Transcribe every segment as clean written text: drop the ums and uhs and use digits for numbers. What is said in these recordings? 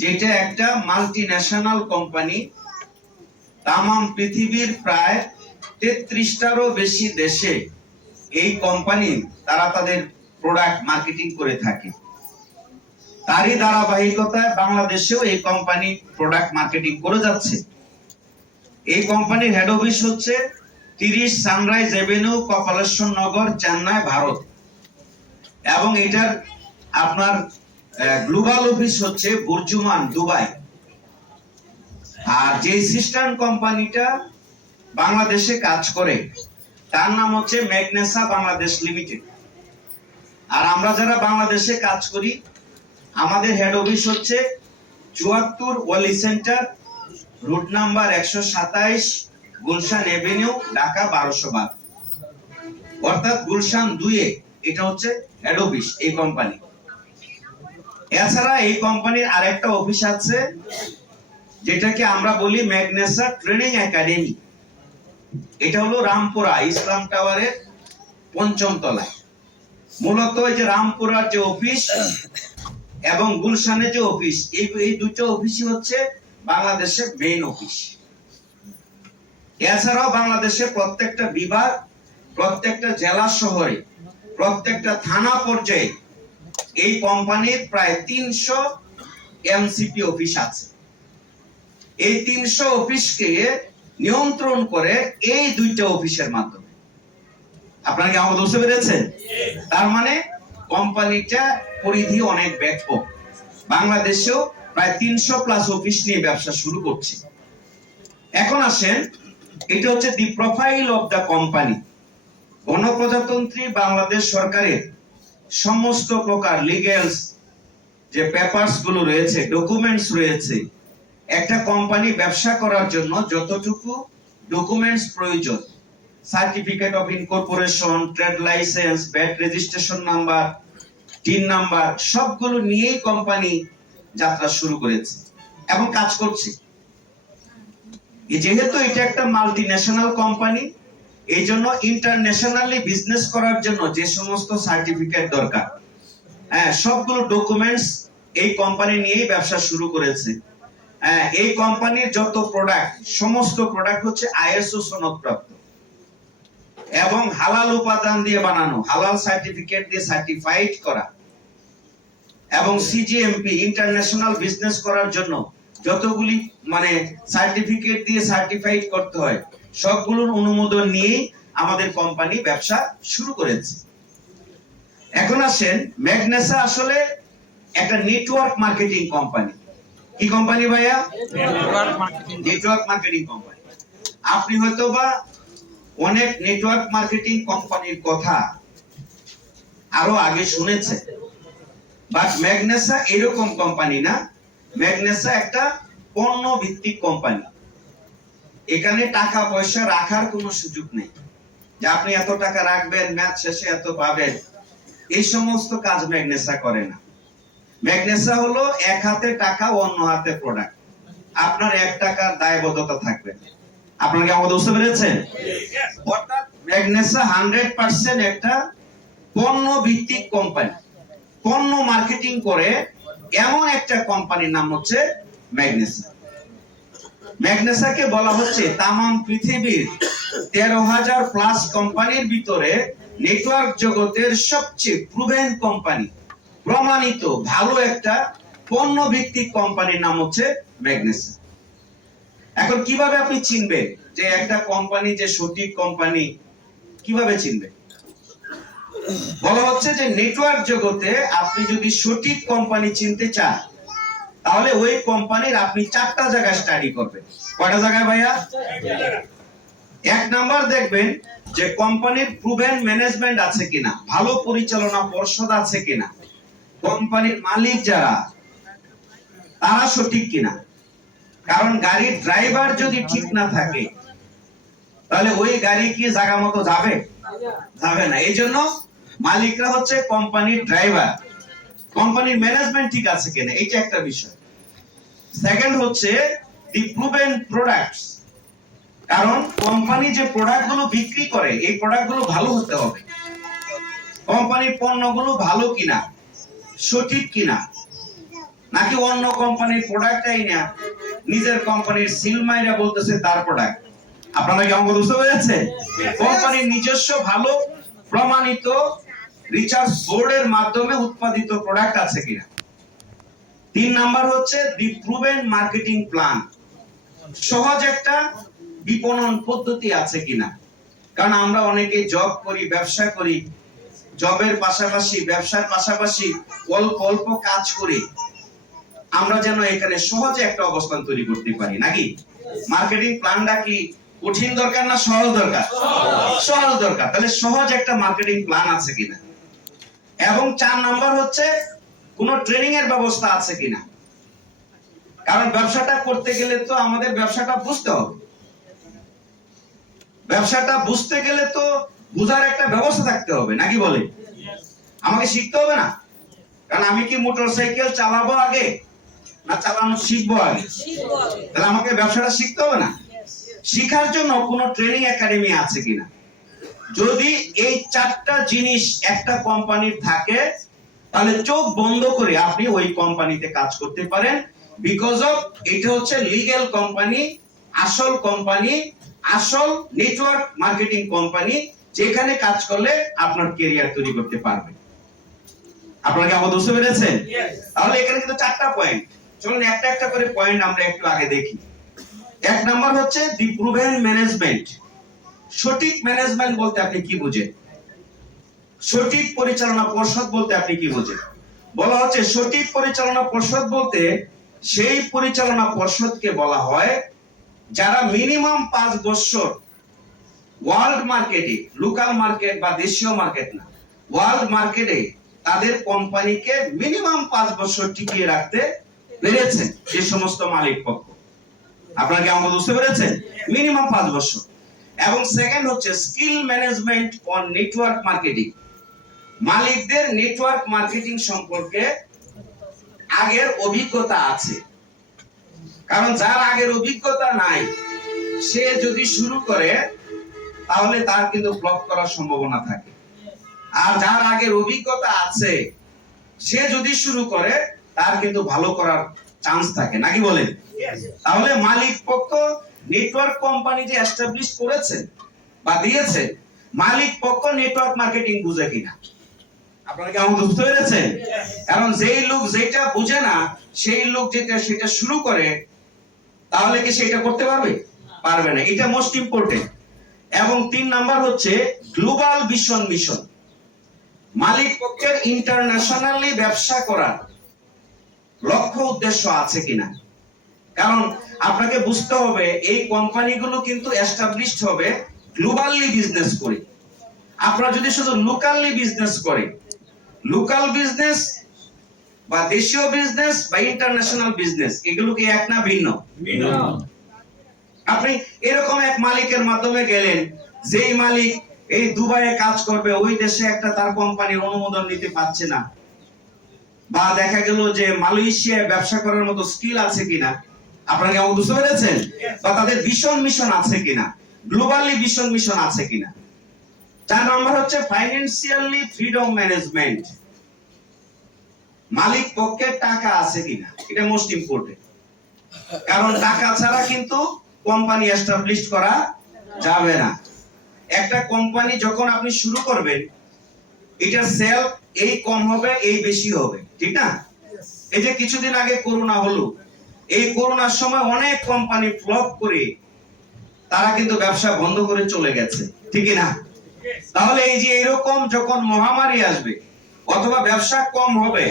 যেটা একটা multi national company, তামাম পৃথিবীর প্রায় 33টারও বেশি দেশে এই কোম্পানি তারা তাদের প্রোডাক্ট মার্কেটিং করে থাকে। তারই ধারাবাহিকতায় বাংলাদেশেও এই কোম্পানি প্রোডাক্ট মার্কেটিং করে যাচ্ছে। এই কোম্পানির হেড অফিস হচ্ছে 30 সানরাইজ এভিনিউ, কপালেশ্বর নগর, চেন্নাই, ভারত। এবং এটার আপনার গ্লোবাল অফিস হচ্ছে বুর্জুমান, দুবাই। আর যে সিস্টেম কোম্পানিটা বাংলাদেশে কাজ করে তার নাম হচ্ছে ম্যাগনেসা বাংলাদেশ লিমিটেড। আর আমরা যারা বাংলাদেশে কাজ করি আমাদের হেড অফিস হচ্ছে 74 ওয়ালি centre, route number 127, Gulshan avenue, Dhaka 1212। অর্থাৎ গুলশান 2-এ এটা হচ্ছে হেড অফিস এই কোম্পানি। এছাড়া এই কোম্পানির আরেকটা অফিস আছে যেটাকে আমরা বলি ম্যাগনেসা ট্রেনিং একাডেমি। এটা হলো রামপুরা ইসলাম টাওয়ারের 5ম তলায়। মূলত এই যে রামপুরার যে অফিস এবং গুলশানের যে অফিস, এই দুটো অফিসই হচ্ছে বাংলাদেশের মেইন অফিস। এছাড়াও বাংলাদেশের প্রত্যেকটা বিভাগ, প্রত্যেকটা জেলা শহরে, প্রত্যেকটা থানা পর্যায়ে এই কোম্পানির প্রায় 300 এমসিপি অফিস আছে। এই 300 অফিসকে নিয়ন্ত্রণ করে এই দুইটা অফিসের মাধ্যমে। আপনারা কি আমাকে বুঝতে পেরেছেন? তার মানে কোম্পানিটা পরিধি অনেক ব্যাপক। বাংলাদেশেও প্রায় 300+ অফিস নিয়ে ব্যবসা শুরু করছে। এখন আসেন, এটা হচ্ছে দি প্রোফাইল অফ দা কোম্পানি। গণপ্রজাতন্ত্রী বাংলাদেশ সরকারের সমস্ত প্রকার লিগ্যালস যে পেপারস গুলো রয়েছে, ডকুমেন্টস রয়েছে, একটা কোম্পানি ব্যবসা করার জন্য যতটুকু ডকুমেন্টস প্রয়োজন, certificate of incorporation, trade licence, VAT registration number, tin number, সবগুলো নিয়েই কোম্পানি যাত্রা শুরু করেছে এবং কাজ করছে। যেহেতু এটা একটা মাল্টি ন্যাশনাল কোম্পানি, এই জন্য ইন্টারন্যাশনালি বিজনেস করার জন্য যে সমস্ত সার্টিফিকেট দরকার, সবগুলো ডকুমেন্টস এই কোম্পানি নিয়েই ব্যবসা শুরু করেছে। এই কোম্পানির যত প্রোডাক্ট, সমস্ত প্রোডাক্ট হচ্ছে আইএসও সনদপ্রাপ্ত এবং হালাল উপাদান দিয়ে বানানো, হালাল সার্টিফিকেট দিয়ে সার্টিফাইড করা। এবং সিজিএমপি ইন্টারন্যাশনাল বিজনেস করার জন্য যতগুলি সার্টিফিকেট দিয়ে সার্টিফাইড করতে হয়, সবগুলোর অনুমোদন নিয়ে আমাদের কোম্পানি ব্যবসা শুরু করেছে। এখন আসেন, ম্যাগনেসা আসলে একটা নেটওয়ার্ক মার্কেটিং কোম্পানি। কি কোম্পানি ভাইয়া? Network marketing company. আপনি হয়তোবা অনেক নেটওয়ার্ক মার্কেটিং কোম্পানির কথা আরো আগে শুনেছেন, বাট ম্যাগনেসা এরকম কোম্পানি না। ম্যাগনেসা একটা পণ্য ভিত্তিক কোম্পানি। এখানে টাকা পয়সা রাখার কোনো সুযোগ নেই যে আপনি এত টাকা রাখবেন, ম্যাচ শেষে এত পাবেন। এই সমস্ত কাজ ম্যাগনেসা করে না। ম্যাগনেসা হলো এক হাতে টাকা, অন্য হাতে প্রোডাক্ট। আপনার 1 টাকার দায়বদ্ধতা থাকবে। আপনারা কি আমাকে বুঝতে পেরেছেন? অর্থাৎ ম্যাগনেসা 100% একটা পণ্য ভিত্তিক কোম্পানি। পণ্য মার্কেটিং করে এমন একটা কোম্পানির নাম হচ্ছে ম্যাগনেসা। ম্যাগনেসাকে বলা হচ্ছে তামাম পৃথিবীর 13,000+ কোম্পানির ভিতরে নেটওয়ার্ক জগতের সবচেয়ে প্রুভেন কোম্পানি, প্রমাণিত ভালো একটা পণ্য ভিত্তিক কোম্পানির নাম হচ্ছে ম্যাগনেসা। এখন কিভাবে আপনি চিনবেন যে একটা কোম্পানি যে সঠিক কোম্পানি? কিভাবে চিনবেন? বলা হচ্ছে যে নেটওয়ার্ক জগতে আপনি যদি সঠিক কোম্পানি চিনতে চান তাহলে ওই কোম্পানির আপনি 4টা জায়গায় স্টাডি করবেন। কয়টা জায়গায় ভাইয়া? 1 নাম্বার দেখবেন যে কোম্পানির প্রুভেন ম্যানেজমেন্ট আছে কিনা, ভালো পরিচালনা পর্ষদ আছে কিনা, কোম্পানির মালিক যারা তারা সঠিক কিনা। কারণ গাড়ির ড্রাইভার যদি ঠিক না থাকে তাহলে ওই গাড়ি কি জায়গা মতো যাবে? যাবে না। এই জন্য মালিকরা হচ্ছে কোম্পানির ড্রাইভার। কোম্পানির ম্যানেজমেন্ট ঠিক আছে কিনা, এটা একটা বিষয়। সেকেন্ড হচ্ছে দি প্রুভেন প্রোডাক্টস। কারণ কোম্পানি যে প্রোডাক্টগুলো বিক্রি করে এই প্রোডাক্টগুলো ভালো হতে হবে। কোম্পানির পণ্যগুলো ভালো কিনা, সঠিক কিনা, নাকি অন্য কোম্পানির প্রোডাক্টটাই না নিজের কোম্পানির সিল মাইরা বলতেছে তার প্রোডাক্ট? আপনারা কি আমাকে বুঝতে পেরেছে? কোম্পানির নিজস্ব ভালো প্রমাণিত রিসার্চ বোর্ডের মাধ্যমে উৎপাদিত প্রোডাক্ট আছে কিনা। 3 নাম্বার হচ্ছে দি প্রুভেন মার্কেটিং প্ল্যান, সহজ একটা বিপণন পদ্ধতি আছে কিনা। কারণ আমরা অনেকে জব করি, ব্যবসা করি, জবের পাশাপাশি ব্যবসার পাশাপাশি অল্প অল্প কাজ করি, আমরা যেন এখানে সহজে একটা অবস্থান তৈরি করতে পারি নাকি। মার্কেটিং প্ল্যানটা কি কঠিন দরকার না সহজ দরকার? সহজ দরকার। তাহলে সহজ একটা মার্কেটিং প্ল্যান আছে কিনা। এবং 4 নাম্বার হচ্ছে কোন ট্রেনিং এর ব্যবস্থা আছে কিনা। কারণ ব্যবসাটা করতে গেলে তো আমাদের ব্যবসাটা বুঝতে হবে, ব্যবসাটা বুঝতে গেলে তো বুঝার একটা ব্যবস্থা থাকতে হবে নাকি বলে। আমাকে শিখতে হবে না? কারণ আমি কি মোটরসাইকেল চালাবো আগে না চালানো শিখবো আগে? তাহলে আমাকে ব্যবসাটা শিখতে হবে না? শিখার জন্য কোনো ট্রেনিং একাডেমি আছে কিনা। যদি এই 4টা জিনিস একটা কোম্পানির থাকে তাহলে চোখ বন্ধ করে আপনি ওই কোম্পানিতে কাজ করতে পারেন। বিকজ অফ এটা হচ্ছে লিগ্যাল কোম্পানি, আসল কোম্পানি, আসল নেটওয়ার্ক মার্কেটিং কোম্পানি, যেখানে কাজ করলে আপনার ক্যারিয়ার তৈরি করতে পারবেন। আপনারা কি আমাকে বুঝতে পেরেছেন? তাহলে এখানে কিন্তু 4টা পয়েন্ট। চলুন একটা একটা করে পয়েন্ট আমরা একটু আগে দেখি। 1 নাম্বার হচ্ছে দি প্রুভেন ম্যানেজমেন্ট। সঠিক ম্যানেজমেন্ট বলতে আপনি কি বুঝেন? সঠিক পরিচালনা পর্ষদ বলতে আপনি কি বুঝেন? বলা হচ্ছে সঠিক পরিচালনা পর্ষদ বলতে সেই পরিচালনা পর্ষদকে বলা হয় যারা মিনিমাম 5 বছর ওয়ার্ল্ড মার্কেটে, লোকাল মার্কেট বা দেশীয় মার্কেট না, ওয়ার্ল্ড মার্কেটে তাদের কোম্পানিকে মিনিমাম 5 বছর টিকিয়ে রাখতে পেরেছেন যে সমস্ত মালিক পক্ষ। আপনারা কি আমাকে বুঝতে পেরেছেন? মিনিমাম 5 বছর। এবং সেকেন্ড হচ্ছে skill management on network marketing. মালিকদের নেটওয়ার্ক মার্কেটিং সম্পর্কে আগের অভিজ্ঞতা আছে। কারণ যার আগের অভিজ্ঞতা নাই সে যদি শুরু করে তাহলে তার কিন্তু ফ্লপ করার সম্ভাবনা থাকে। আর যার আগের অভিজ্ঞতা আছে সে যদি শুরু করে তার কিন্তু ভালো করার চান্স থাকে নাকি বলেন। তাহলে মালিক পক্ষ নেটওয়ার্ক কোম্পানি যে এস্টাবলিশ করেছে বা দিয়েছে, মালিক পক্ষ নেটওয়ার্ক মার্কেটিং বুঝে কিনা। আপনারা কি আমাকে বুঝতে পেরেছেন? কারণ যেই লোক যেটা বুঝে না সেই লোক যেটা সেটা শুরু করে তাহলে কি সেটা করতে পারবে? পারবে না। এটা মোস্ট ইম্পর্টেন্ট। এবং 3 নাম্বার হচ্ছে গ্লোবাল ভিশন মিশন। মালিক পক্ষের ইন্টারন্যাশনালি ব্যবসা করার লক্ষ্য উদ্দেশ্য আছে কিনা। কারণ আপনাকে বুঝতে হবে এই কোম্পানিগুলো কিন্তু এস্টাবলিশড হবে গ্লোবালি বিজনেস করে। আপনারা যদি শুধু লোকালি বিজনেস করে, লোকাল বিজনেস বা দেশীয় বিজনেস বা ইন্টারন্যাশনাল বিজনেস এগুলো কি এক না ভিন্ন? ভিন্ন। আপনি এরকম এক মালিকের মাধ্যমে গেলেন, যেই মালিক এই দুবাইয়ে কাজ করবে ওই দেশে একটা তার কোম্পানির অনুমোদন নিতে পারছে না, বা দেখা গেল যে মালয়েশিয়ায় ব্যবসা করার মতো স্কিল আছে কিনা। আপনারা কি আমাকে বুঝতে পেরেছেন? বা তাদের ভিশন মিশন আছে কিনা, গ্লোবালি ভিশন মিশন আছে কিনা। 4 নাম্বার হচ্ছে ফাইন্যান্সিয়ালি ফ্রিডম ম্যানেজমেন্ট। মালিক পক্ষের টাকা আছে কিনা, এটা মোস্ট ইম্পর্টেন্ট। কারণ টাকা ছাড়া কিন্তু কোম্পানি এস্টাবলিশ করা যাবে না। একটা কোম্পানি যখন আপনি শুরু করবেন এটা সেল এই কম হবে এই বেশি হবে, ঠিক না। এই যে কিছুদিন আগে করোনা হলো, এই করোনার সময় অনেক কোম্পানি ফ্লপ করে তারা কিন্তু ব্যবসা বন্ধ করে চলে গেছে, ঠিক না। তাহলে এই যে এরকম যখন মহামারী আসবে অথবা ব্যবসা কম হবে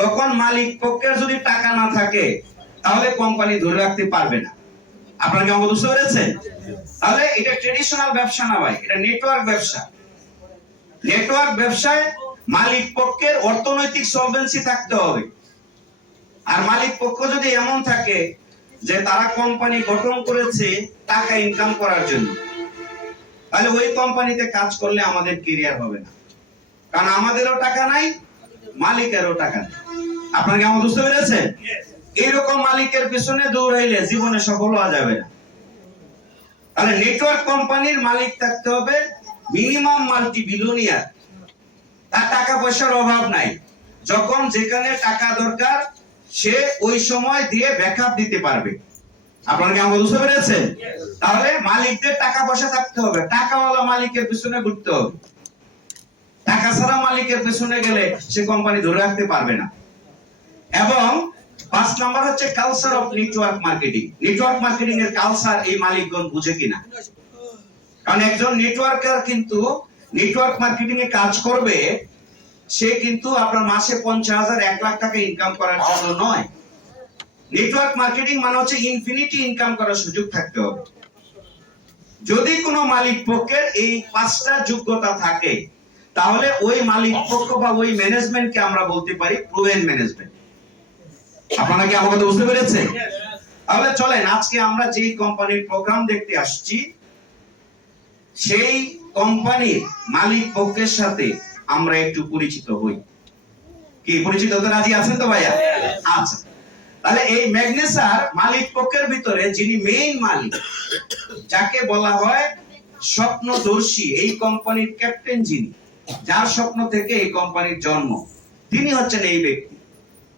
তখন মালিক পক্ষের যদি টাকা না থাকে তাহলে কোম্পানি ধরে রাখতে পারবে না। আপনারা কি আমাকে বুঝতে পেরেছেন? তাহলে এটা ট্রেডিশনাল ব্যবসা না ভাই, এটা নেটওয়ার্ক ব্যবসা। নেটওয়ার্ক ব্যবসায় মালিক পক্ষের অর্থনৈতিক সলভেন্সি থাকতে হবে। আর মালিক পক্ষ যদি এমন থাকে যে তারা কোম্পানি গঠন করেছে টাকা ইনকাম করার জন্য, তাহলে ওই কোম্পানিতে কাজ করলে আমাদের ক্যারিয়ার হবে না। কারণ আমাদেরও টাকা নাই, মালিকেরও টাকা নেই। আপনারা কি আমাকে বুঝতে পেরেছেন? এইরকম মালিকের পিছনে দৌড়াইলে জীবনে সফল হওয়া যাবে না। তাহলে নেটওয়ার্ক কোম্পানির মালিক থাকতে হবে মিনিমাম মাল্টি বিলিয়নিয়ার, তার টাকা পয়সার অভাব নাই। যখন যেখানে টাকা দরকার সে ওই সময় দিয়ে ব্যাকআপ দিতে পারবে। আপনারা কি আমাকে বুঝতে পেরেছেন? তাহলে মালিকদের টাকা পয়সা থাকতে হবে, টাকাওয়ালা মালিকের পিছনে ঘুরতে হবে। টাকা ছাড়া মালিকের পিছনে গেলে সে কোম্পানি ধরে রাখতে পারবে না। এবং 5 নাম্বার হচ্ছে culture of network marketing. Network marketing এর কালচার এই মালিকগণ বুঝে কিনা। কারণ একজন নেটওয়ার্কার কিন্তু নেটওয়ার্ক মার্কেটিং এ কাজ করবে, সে কিন্তু আপনার মাসে 50,000 1 লাখ টাকা ইনকাম করার জন্য নয়। নেটওয়ার্ক মার্কেটিং মানে হচ্ছে ইনফিনিটি ইনকাম করার সুযোগ থাকতে হবে। যদি কোনো মালিক পক্ষের এই 5টা যোগ্যতা থাকে, তাহলে ওই মালিক পক্ষ বা ওই ম্যানেজমেন্টকে আমরা বলতে পারি প্রুভেন ম্যানেজমেন্ট। আপনারা কি আমাকে বুঝতে পেরেছেন? তাহলে চলেন আজকে আমরা যেই কোম্পানির প্রোগ্রাম দেখতে আসছি, সেই কোম্পানির মালিক পক্ষের সাথে আমরা একটু পরিচিত হই। কি পরিচিত হতে রাজি আছেন তো ভাইয়া? আচ্ছা, তাহলে এই ম্যাগনেসার মালিক পক্ষের ভিতরে যিনি মেইন মালিক, যাকে বলা হয় স্বপ্নদর্শী, এই কোম্পানির ক্যাপ্টেন, যিনি যার স্বপ্ন থেকে এই কোম্পানির জন্ম, তিনি হচ্ছেন এই ব্যক্তি,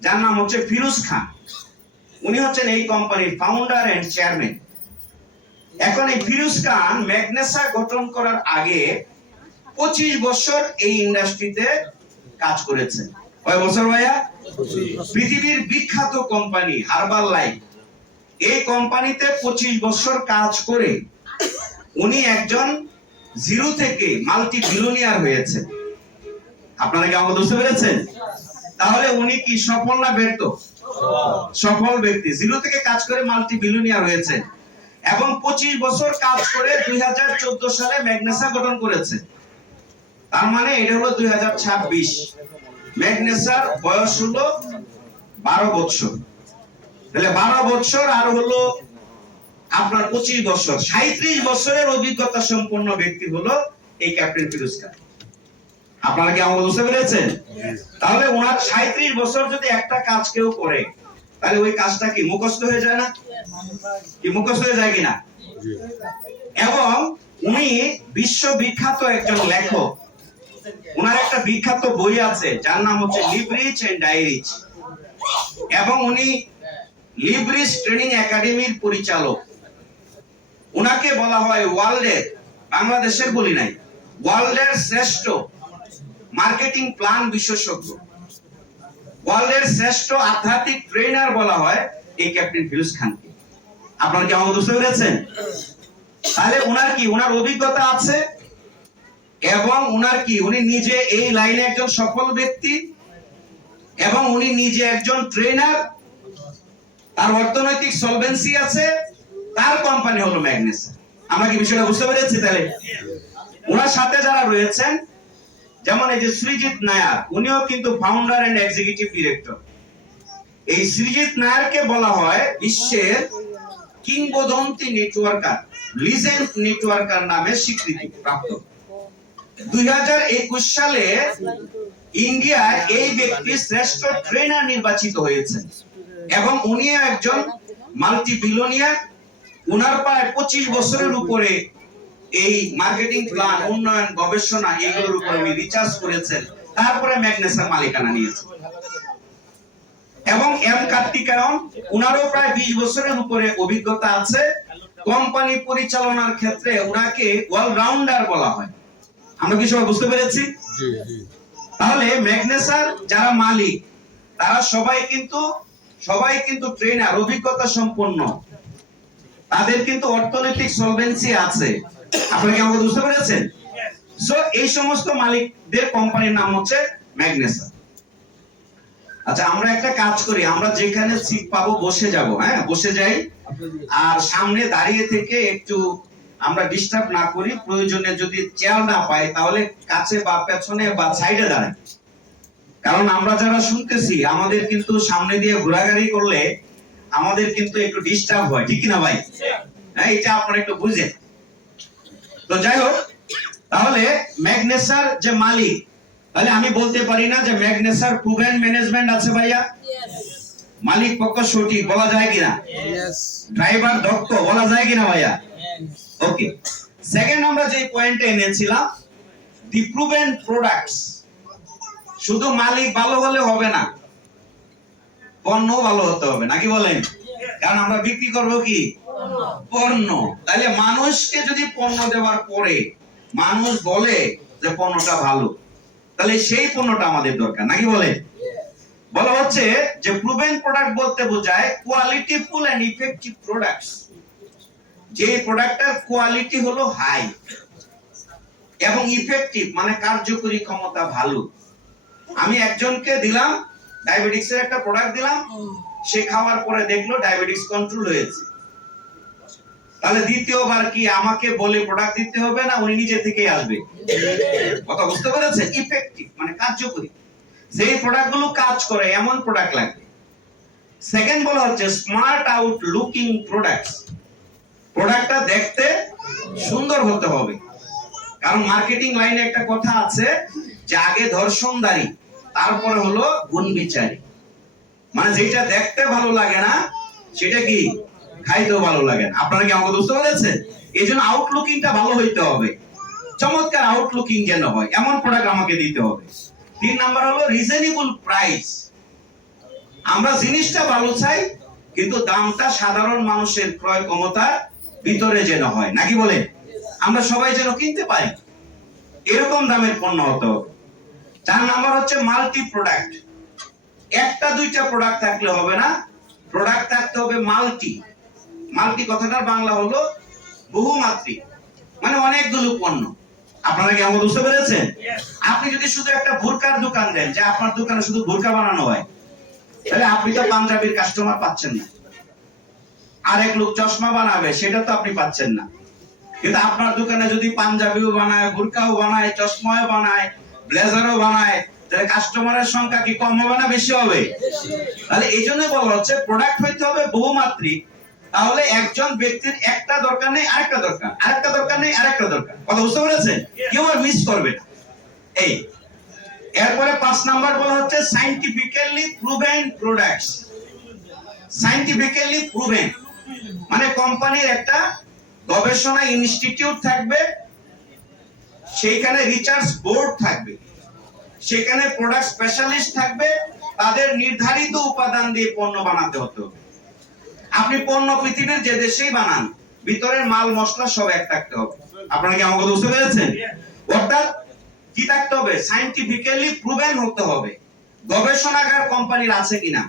যার নাম হচ্ছে ফিরোজ খান। উনি হচ্ছেন এই কোম্পানির ফাউন্ডার এন্ড চেয়ারম্যান। এখন এই ফিরোজ খান ম্যাগনেসা গঠন করার আগে 25 বছর এই ইন্ডাস্ট্রিতে কাজ করেছেন। কয় বছর ভাইয়া? পৃথিবীর বিখ্যাত কোম্পানি হার্বাল লাইফ, এই কোম্পানিতে 25 বছর কাজ করে উনি একজন জিরো থেকে মাল্টি বিলিয়নিয়ার হয়েছেন। আপনারা কি আমাকে বুঝতে পেরেছেন? তাহলে উনি কি সফল না ব্যর্থ? সফল ব্যক্তি, জিরো থেকে কাজ করে মাল্টি বিলিয়নিয়ার হয়েছে এবং 25 বছর কাজ করে 2014 সালে ম্যাগনেসা গঠন করেছে। তার মানে এটা হলো 2026। ম্যাগনেসার বয়স হলো 12 বছর। তাহলে 12 বছর আর হলো আপনার 25 বছর, 37 বছরের অভিজ্ঞতা সম্পন্ন ব্যক্তি হলো এই ক্যাপ্টেন ফিরোজ খান। আপনারা কি আমাকে বুঝতে পেরেছেন? তাহলে ওনার 37 বছর যদি একটা কাজ কেউ করে, তাহলে ওই কাজটা কি মুখস্থ হয়ে যায় না? কি মুখস্থ হয়ে যায় কিনা? এবং উনি বিশ্ববিখ্যাত একজন লেখক। ওনার একটা বিখ্যাত বই আছে যার নাম হচ্ছে live rich and die rich, এবং উনি লিভ রিচ ট্রেনিং একাডেমির পরিচালক। ওনাকে বলা হয় ওয়ার্ল্ডের, বাংলাদেশের বলি নাই, ওয়ার্ল্ডের শ্রেষ্ঠ মার্কেটিং প্ল্যান বিশেষজ্ঞ, ওয়ার্ল্ডের শ্রেষ্ঠ আধ্যাত্মিক ট্রেনার বলা হয় এই ক্যাপ্টেন ফিরোজ খানকে। আপনারা কি আমাকে বুঝতে পেরেছেন? তাহলে ওনার কি, ওনার অভিজ্ঞতা আছে এবং ওনার কি, উনি নিজে এই লাইনে একজন সফল ব্যক্তি এবং উনি নিজে একজন ট্রেনার, তার অর্থনৈতিক সলভেন্সি আছে, তার কোম্পানি হলো ম্যাগনেসা। আমরা কি বিষয়টা বুঝতে পেরেছি? তাহলে ওনার সাথে যারা রয়েছেন, যেমন এই যে সৃজিত নায়ার, উনিও কিন্তু ফাউন্ডার এন্ড এক্সিকিউটিভ ডিরেক্টর। এই সৃজিত নায়ারকে বলা হয় বিশ্বের কিংবদন্তি নেটওয়ার্কার, লিজেন্ড নেটওয়ার্কার নামে স্বীকৃতি প্রাপ্ত। 2021 সালে ইন্ডিয়ার এই ব্যক্তি শ্রেষ্ঠ ট্রেনার নির্বাচিত হয়েছেন এবং উনি একজন মাল্টি বিলিয়নিয়ার। উনার প্রায় 25 বছরের উপরে এই মার্কেটিং প্ল্যান, উন্নয়ন, গবেষণা এগুলোর উপর উনি রিসার্চ করেছেন, তারপরে ম্যাগনেসার মালিকানা নিয়েছেন। এবং এম কার্তিকেয়ন, উনারও প্রায় 20 বছরের উপরে অভিজ্ঞতা আছে। কোম্পানি পরিচালনার ক্ষেত্রে উনাকে অলরাউন্ডার বলা হয়। আমরা কি সবাই বুঝতে পেরেছি? তাহলে ম্যাগনেসার যারা মালিক, তারা সবাই কিন্তু ট্রেনার, অভিজ্ঞতা সম্পন্ন, তাদের কিন্তু অর্থনৈতিক সলভেন্সি আছে। আপনারা কি আমাকে বুঝতে পেরেছেন? সো এই সমস্ত মালিকদের কোম্পানির নাম হচ্ছে ম্যাগনেসা। আচ্ছা, আমরা একটা কাজ করি, আমরা যেখানে সিট পাবো বসে যাব, হ্যাঁ বসে যাই, আর সামনে দাঁড়িয়ে থেকে একটু আমরা ডিস্টার্ব না করি। প্রয়োজনে যদি চেয়ার না পাই তাহলে কাছে বা পেছনে বা সাইডে দাঁড়াই, কারণ আমরা যারা শুনতেছি আমাদের কিন্তু সামনে দিয়ে ঘোরাঘুরি করলে আমাদের কিন্তু একটু ডিস্টার্ব হয়, ঠিক না ভাই? হ্যাঁ, এটা আপনারা একটু বুঝেন। তো যাই হোক, তাহলে ম্যাগনেসার যে মালিক, তাহলে আমি বলতে পারি না যে ম্যাগনেসার প্রুভেন ম্যানেজমেন্ট আছে ভাইয়া? মালিক পক্ষ সঠিক বলা যায় কিনা? ড্রাইভার দক্ষ বলা যায় কিনা ভাইয়া? ওকে, সেকেন্ড আমরা যে পয়েন্টে এনেছিলাম, দি প্রুভেন প্রোডাক্টস। শুধু মালিক ভালো হলে হবে না, পণ্য ভালো হতে হবে, নাকি বলেন? কারণ আমরা বিক্রি করব কি? পণ্য। তাহলে মানুষকে যদি পণ্য দেওয়ার পরে মানুষ বলে যে পণ্যটা ভালো, তাহলে সেই পণ্যটা আমাদের দরকার, নাকি বলেন? বলা হচ্ছে যে প্রুভেন প্রোডাক্ট বলতে বোঝায় কোয়ালিটিফুল এন্ড ইফেক্টিভ প্রোডাক্টস, যে প্রোডাক্টের কোয়ালিটি হলো হাই এবং ইফেক্টিভ মানে কার্যকরী ক্ষমতা ভালো। আমি একজনকে দিলাম ডায়াবেটিক্সের একটা প্রোডাক্ট দিলাম, সে খাওয়ার পরে দেখলো ডায়াবেটিক্স কন্ট্রোল হয়েছে, তাহলে দ্বিতীয়বার কি আমাকে বলে প্রোডাক্ট দিতে হবে না উনি নিজে থেকেই আসবে? কথা বুঝতে পেরেছেন? ইফেক্টিভ মানে কার্যকরী, যেই প্রোডাক্টগুলো কাজ করে এমন প্রোডাক্ট লাগবে। সেকেন্ড বলা হচ্ছে স্মার্ট আউট লুকিং প্রোডাক্টস, প্রোডাক্টটা দেখতে সুন্দর হতে হবে। কারণ মার্কেটিং লাইনে একটা কথা আছে যে আগে ধর্ষণদারি তারপরে হলো গুণ বিচারী, মানে যেটা দেখতে ভালো লাগে না সেটা কি খাইতেও ভালো লাগে না। আপনারা কি আমাকে বুঝতে পেরেছেন? এই জন্য আউটলুকিংটা ভালো হইতে হবে, চমৎকার আউটলুকিং যেন হয় এমন প্রোডাক্ট আমাকে দিতে হবে। 3 নাম্বার হলো রিজনেবল প্রাইস, আমরা জিনিসটা ভালো চাই কিন্তু দামটা সাধারণ মানুষের ক্রয় ক্ষমতার ভিতরে যেন হয়, নাকি বলে? আমরা সবাই যেন কিনতে পারি এরকম দামের পণ্য হতে হবে। 4 নাম্বার হচ্ছে মাল্টি প্রোডাক্ট, একটা দুইটা প্রোডাক্ট থাকলে হবে না, প্রোডাক্ট থাকতে হবে মাল্টি। মাল্টি কথাটার বাংলা হলো বহুমাত্রিক, মানে অনেকগুলো পণ্য। আপনারা কি আমাকে বুঝতে পেরেছেন? আপনি যদি শুধু একটা বোরকার দোকান দেন, যে আপনার দোকানে শুধু বোরকা বানানো হয়, তাহলে আপনি তো পাঞ্জাবির কাস্টমার পাচ্ছেন না। আরেক লোক চশমা বানাবে, সেটা তো আপনি পাচ্ছেন না। কিন্তু আপনার দোকানে যদি পাঞ্জাবিও বানায়, বোরকাও বানায়, চশমাও বানায়, ব্লেজারও বানায়, তাহলে কাস্টমারের সংখ্যা কি কম হবে না বেশি হবে? তাহলে এই জন্য বলা হচ্ছে প্রোডাক্ট হইতে হবে বহুমাত্রিক, তাহলে একজন ব্যক্তির একটা দরকার নেই আরেকটা দরকার, আরেকটা দরকার নেই আরেকটা দরকার। কথা বুঝতে পেরেছেন? কেউ আর মিস করবে না। এই এরপরে 5 নাম্বার বলা হচ্ছে scientifically proven products. Scientifically proven মানে কোম্পানির একটা গবেষণা ইনস্টিটিউট থাকবে, সেইখানে রিসার্চ বোর্ড থাকবে, সেখানে প্রোডাক্ট স্পেশালিস্ট থাকবে, তাদের নির্ধারিত উপাদান দিয়ে পণ্য বানাতে হতে হবে। আপনি পণ্য পৃথিবীর যে দেশেই বানান, ভিতরের মাল মশলা সব এক থাকতে হবে। আপনারা কি আমাকে বুঝতে পেরেছেন? অর্থাৎ কি থাকতে হবে? সায়েন্টিফিক্যালি প্রুভেন হতে হবে। গবেষণাগার কোম্পানির আছে কিনা,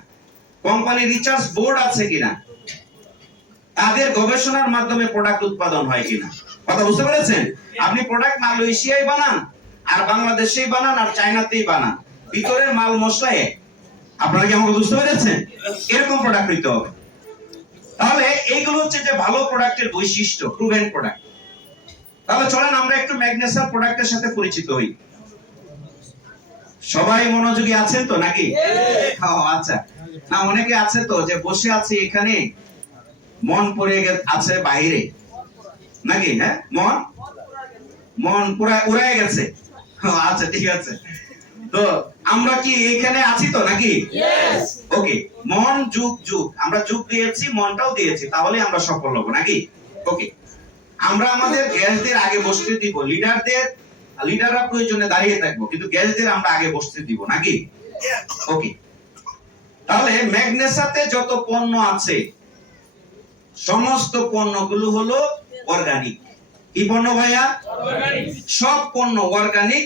কোম্পানির রিসার্চ বোর্ড আছে কিনা, তাদের গবেষণার মাধ্যমে প্রোডাক্ট উৎপাদন হয় কিনা। কথা বুঝতে পেরেছেন? আপনি প্রোডাক্ট মালয়েশিয়ায় বানান আর বাংলাদেশেই বানান আর চায়নাতেই বানান, ভিতরের মাল মশলা এক। আপনারা কি আমাকে বুঝতে পেরেছেন? এরকম প্রোডাক্ট হইতে হবে। তাহলে এইগুলো হচ্ছে যে ভালো প্রোডাক্টের বৈশিষ্ট্য, প্রুভেন প্রোডাক্ট। তাহলে চলেন আমরা একটু ম্যাগনেসার প্রোডাক্টের সাথে পরিচিত হই। সবাই মনোযোগী আছেন তো নাকি? আচ্ছা, না অনেকে আছে তো যে বসে আছে এখানে, মন পড়ে আছে বাইরে, নাকি? হ্যাঁ, মন পুরা উড়ায় গেছে। আচ্ছা ঠিক আছে, তো আমরা কি এখানে আছি তো নাকি? ওকে, মন যুগ আমরা যুগ দিয়েছি, মনটাও দিয়েছি, তাহলে আমরা সফল হব, নাকি? ওকে, আমরা আমাদের গেস্টদের আগে বসতে দিব, লিডাররা প্রয়োজনে দাঁড়িয়ে থাকবো, কিন্তু গেস্টদের আমরা আগে বসতে দিব, নাকি? ওকে, তাহলে ম্যাগনেসাতে যত পণ্য আছে সমস্ত পণ্যগুলো হলো অর্গানিক। কি পণ্য ভাইয়া? অর্গানিক। সব পণ্য অর্গানিক,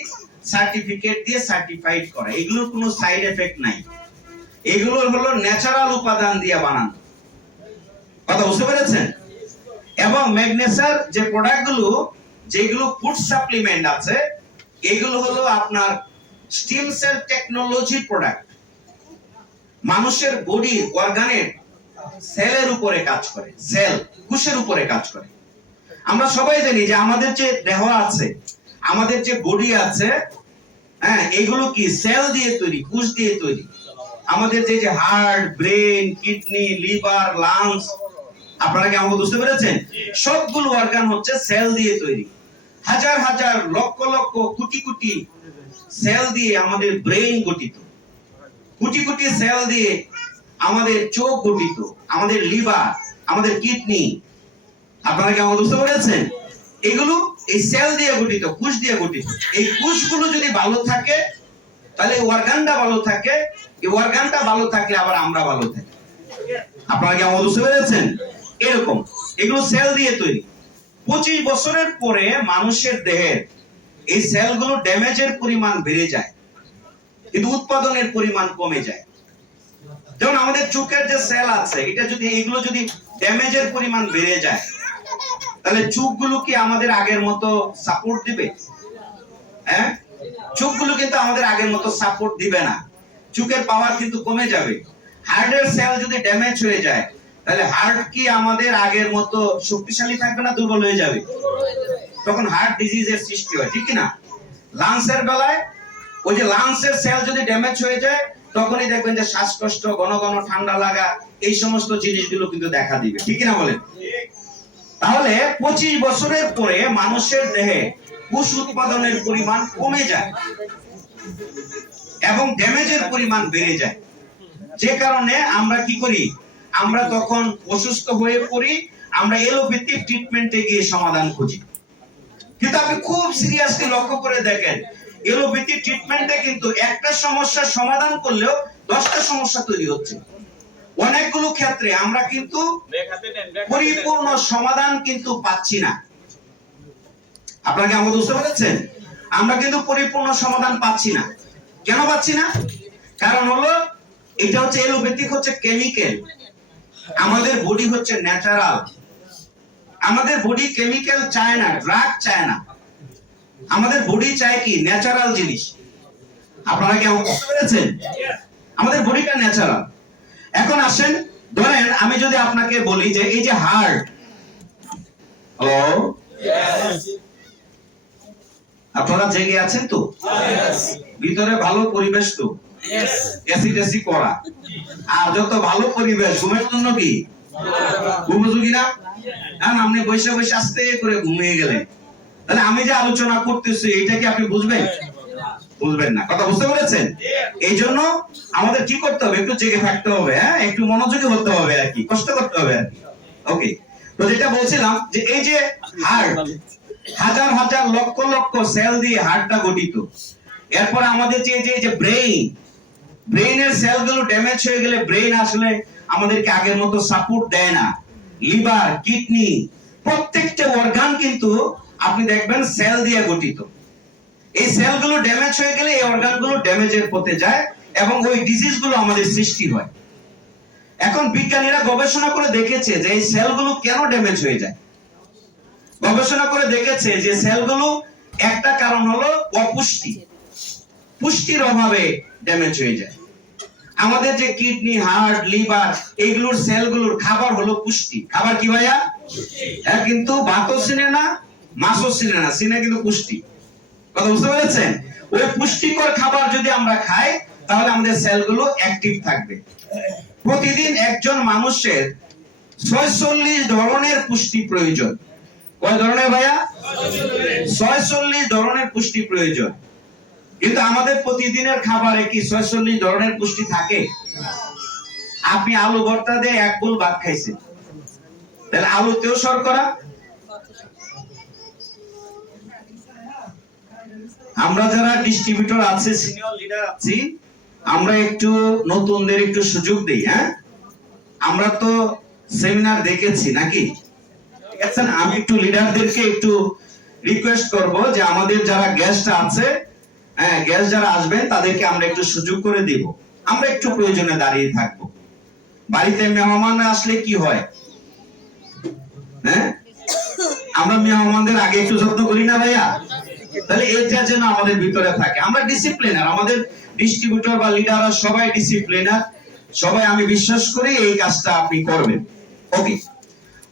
সার্টিফিকেট দিয়ে সার্টিফাইড করা, এগুলোর কোনো সাইড এফেক্ট নাই, এগুলো হলো ন্যাচারাল উপাদান দিয়ে বানানো। কথা বুঝতে পেরেছেন? এবং ম্যাগনেসার যে প্রোডাক্টগুলো, যেগুলো ফুড সাপ্লিমেন্ট আছে, এগুলো হলো আপনার স্টিম সেল টেকনোলজি প্রোডাক্ট, মানুষের বডি অর্গানের সেলের উপরে কাজ করে, সেল কোষের উপরে কাজ করে। আমরা সবাই জানি যে আমাদের যে দেহ আছে, আমাদের যে বডি আছে, হ্যাঁ, এগুলো কি সেল দিয়ে তৈরি, কোষ দিয়ে তৈরি। আমাদের যে heart, brain, kidney, liver, lungs, আপনারা কি আমাকে বুঝতে পেরেছেন? সবগুলো অর্গান হচ্ছে সেল দিয়ে তৈরি। হাজার হাজার লক্ষ লক্ষ কোটি কোটি সেল দিয়ে আমাদের ব্রেন গঠিত, কোটি কোটি সেল দিয়ে আমাদের চোখ গঠিত, আমাদের লিভার, আমাদের কিডনি। আপনারা কি আমাকে বুঝতে পেরেছেন? এগুলো এই সেল দিয়ে গঠিত, কোষ দিয়ে গঠিত। এই কোষগুলো যদি ভালো থাকে, তাহলে অর্গানটা ভালো থাকে, এই অর্গানটা ভালো থাকলে আবার আমরা ভালো থাকি। আপনারা কি আমার বুঝতে পেরেছেন? এরকম এগুলো সেল দিয়ে তৈরি। 25 বছরের পরে মানুষের দেহের এই সেলগুলো ড্যামেজের পরিমাণ বেড়ে যায়, কিন্তু উৎপাদনের পরিমাণ কমে যায়। যেমন আমাদের চোখের যে সেল আছে, এটা যদি এগুলো যদি ড্যামেজের পরিমাণ বেড়ে যায়, তাহলে চোখগুলো কি আমাদের আগের মতো সাপোর্ট দিবে? হ্যাঁ, চোখগুলো কিন্তু আমাদের আগের মতো সাপোর্ট দিবে না, চোখের পাওয়ার কিন্তু কমে যাবে। হার্টের সেল যদি ড্যামেজ হয়ে যায়, তাহলে হার্ট কি আমাদের আগের মতো শক্তিশালী থাকবে না, দুর্বল হয়ে যাবে? তখন হার্ট ডিজিজের সৃষ্টি হয়, ঠিক কি না? লাংসের বেলায় ওই যে লাংসের সেল যদি ড্যামেজ হয়ে যায়, তখনই দেখবেন যে শ্বাসকষ্ট, ঘন ঘন ঠান্ডা লাগা, এই সমস্ত জিনিসগুলো কিন্তু দেখা দিবে, ঠিক না বলেন? তাহলে 25 বছরের পরে মানুষের দেহে কোষ উৎপাদনের পরিমাণ কমে যায় এবং ড্যামেজের পরিমাণ বেড়ে যায়, যে কারণে আমরা কি করি, আমরা তখন অসুস্থ হয়ে পড়ি, আমরা এলোপ্যাথিক ট্রিটমেন্টে গিয়ে সমাধান খুঁজি। কিন্তু আপনি খুব সিরিয়াসলি লক্ষ্য করে দেখেন, এলোপ্যাথিক ট্রিটমেন্টে কিন্তু একটা সমস্যার সমাধান করলেও 10টা সমস্যা তৈরি হচ্ছে। অনেকগুলো ক্ষেত্রে আমরা কিন্তু পরিপূর্ণ সমাধান কিন্তু পাচ্ছি না। আপনারা কি আমাকে বুঝতে পেরেছেন? আমরা কিন্তু পরিপূর্ণ সমাধান পাচ্ছি না। কেন পাচ্ছি না? কারণ হলো এটা হচ্ছে এলোপ্যাথিক হচ্ছে কেমিক্যাল, আমাদের বডি হচ্ছে ন্যাচারাল। আমাদের বডি কেমিক্যাল চায় না, ড্রাগ চায় না। আমাদের বডি চায় কি? ন্যাচারাল জিনিস। আপনারা কি আমাকে বুঝতে পেরেছেন? আমাদের বডিটা ন্যাচারাল। এখন আসেন, ধরেন আমি যদি আপনাকে বলি যে এই যে হার্ট, হ্যালো, আপনারা জেগে আছেন তো? ভিতরে ভালো পরিবেশ তো? এসি টেসি করা, আর যত ভালো পরিবেশ ঘুমের জন্য কি উপযোগী না? আপনি বসে বসে আস্তে করে ঘুমিয়ে গেলেন, তাহলে আমি যে আলোচনা করতেছি এটা কি আপনি বুঝবেন? বুঝবেন না। কথা বুঝতে পেরেছেন? এই জন্য আমাদের কি করতে হবে? একটু জেগে থাকতে হবে, হ্যাঁ, একটু মনোযোগী হতে হবে আর কি, কষ্ট করতে হবে আর কি। ওকে, তো যেটা বলছিলাম যে এই যে হার্ট, হাজার হাজার লক্ষ লক্ষ সেল দিয়ে হার্টটা গঠিত। এরপর আমাদের যে ব্রেইনের সেলগুলো ড্যামেজ হয়ে গেলে ব্রেইন আসলে আমাদেরকে আগের মতো সাপোর্ট দেয় না। লিভার, কিডনি, প্রত্যেকটা অর্গান কিন্তু আপনি দেখবেন সেল দিয়ে গঠিত। এই সেলগুলো ড্যামেজ হয়ে গেলে এই অর্গানগুলো ড্যামেজের পথে যায় এবং ওই ডিজিজগুলো আমাদের সৃষ্টি হয়। এখন বিজ্ঞানীরা গবেষণা করে দেখেছে যে এই সেলগুলো কেন ড্যামেজ হয়ে যায়। গবেষণা করে দেখেছে যে সেলগুলো একটা কারণ হলো অপুষ্টি, পুষ্টির অভাবে ড্যামেজ হয়ে যায়। আমাদের যে কিডনি, হার্ট, লিভার, এইগুলোর সেলগুলোর খাবার হলো পুষ্টি। খাবার কি ভাইয়া? হ্যাঁ, কিন্তু ভাতও চিনে না, মাছও চিনে না, চিনে কিন্তু পুষ্টি। কথা বুঝতে পেরেছেন? ওই পুষ্টিকর খাবার যদি আমরা খাই, তাহলে আমাদের সেলগুলো অ্যাক্টিভ থাকবে। প্রতিদিন একজন মানুষের 46 ধরনের পুষ্টি প্রয়োজন। কয় ধরনের ভাইয়া? 46 ধরনের পুষ্টি প্রয়োজন। কিন্তু আমাদের প্রতিদিনের খাবারে কি 46 ধরনের পুষ্টি থাকে? আপনি আলু ভর্তা দিয়ে এক বোল ভাত খাইছেন, তাহলে আলুতেও শর্করা। আমরা যারা ডিস্ট্রিবিউটর আছে, সিনিয়র লিডার আছি, আমরা একটু নতুনদের একটু সুযোগ দেই। হ্যাঁ, আমরা তো সেমিনার দেখেছি নাকি? ঠিক আছে, আমি একটু লিডারদেরকে একটু রিকোয়েস্ট করব যে আমাদের যারা গেস্ট আছে, হ্যাঁ, গেস্ট যারা আসবেন তাদেরকে আমরা একটু সুযোগ করে দিব। আমরা একটু প্রয়োজনে দাঁড়িয়ে থাকবো। বাড়িতে মেহমান আসলে কি হয়, হ্যাঁ, আমরা মেহমানদের আগে একটু যত্ন করি না ভাইয়া? তাহলে এটা যেন আমাদের ভিতরে থাকে। আমরা ডিসিপ্লিনার, আমাদের ডিস্ট্রিবিউটর বা লিডাররা সবাই ডিসিপ্লিনার, সবাই আমি বিশ্বাস করি এই কাজটা আপনি করবেন। ওকে,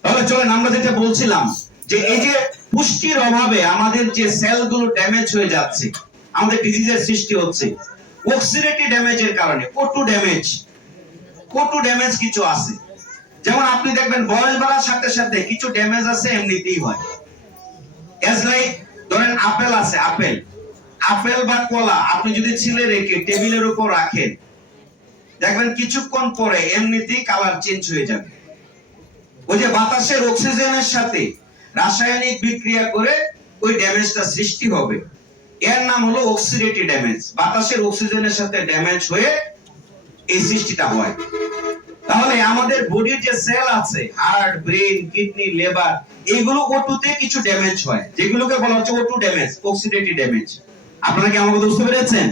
তাহলে চলেন আমরা যেটা বলছিলাম যে এই যে পুষ্টির অভাবে আমাদের যে সেলগুলো ড্যামেজ হয়ে যাচ্ছে, আমাদের ডিজিজের সৃষ্টি হচ্ছে অক্সিডেটিভ ড্যামেজের কারণে। কোটু ড্যামেজ কিছু আছে, যেমন আপনি দেখবেন বয়স বাড়ার সাথে সাথে কিছু ড্যামেজ আছে এমনিতেই হয়। এজ লাইক ধরেন আপেল আছে, আপেল বা কলা আপনি যদি ছিলে রেখে টেবিলের উপর রাখেন, দেখবেন কিছুক্ষণ পরে এমনিতেই কালার চেঞ্জ হয়ে যাবে। ওই যে বাতাসের অক্সিজেনের সাথে রাসায়নিক বিক্রিয়া করে ওই ড্যামেজটা সৃষ্টি হবে। এর নাম হলো অক্সিডেটিভ ড্যামেজ। বাতাসের অক্সিজেনের সাথে ড্যামেজ হয়ে এই সৃষ্টিটা হয়। তাহলে আমাদের বডির যে সেল আছে, হার্ট, ব্রেন, কিডনি, লিভার, এইগুলো O2 তে কিছু ড্যামেজ হয়, যেগুলোকে বলা হচ্ছে O2 ড্যামেজ, অক্সিডেটিভ ড্যামেজ। আপনারা কি আমাকে বুঝতে পেরেছেন?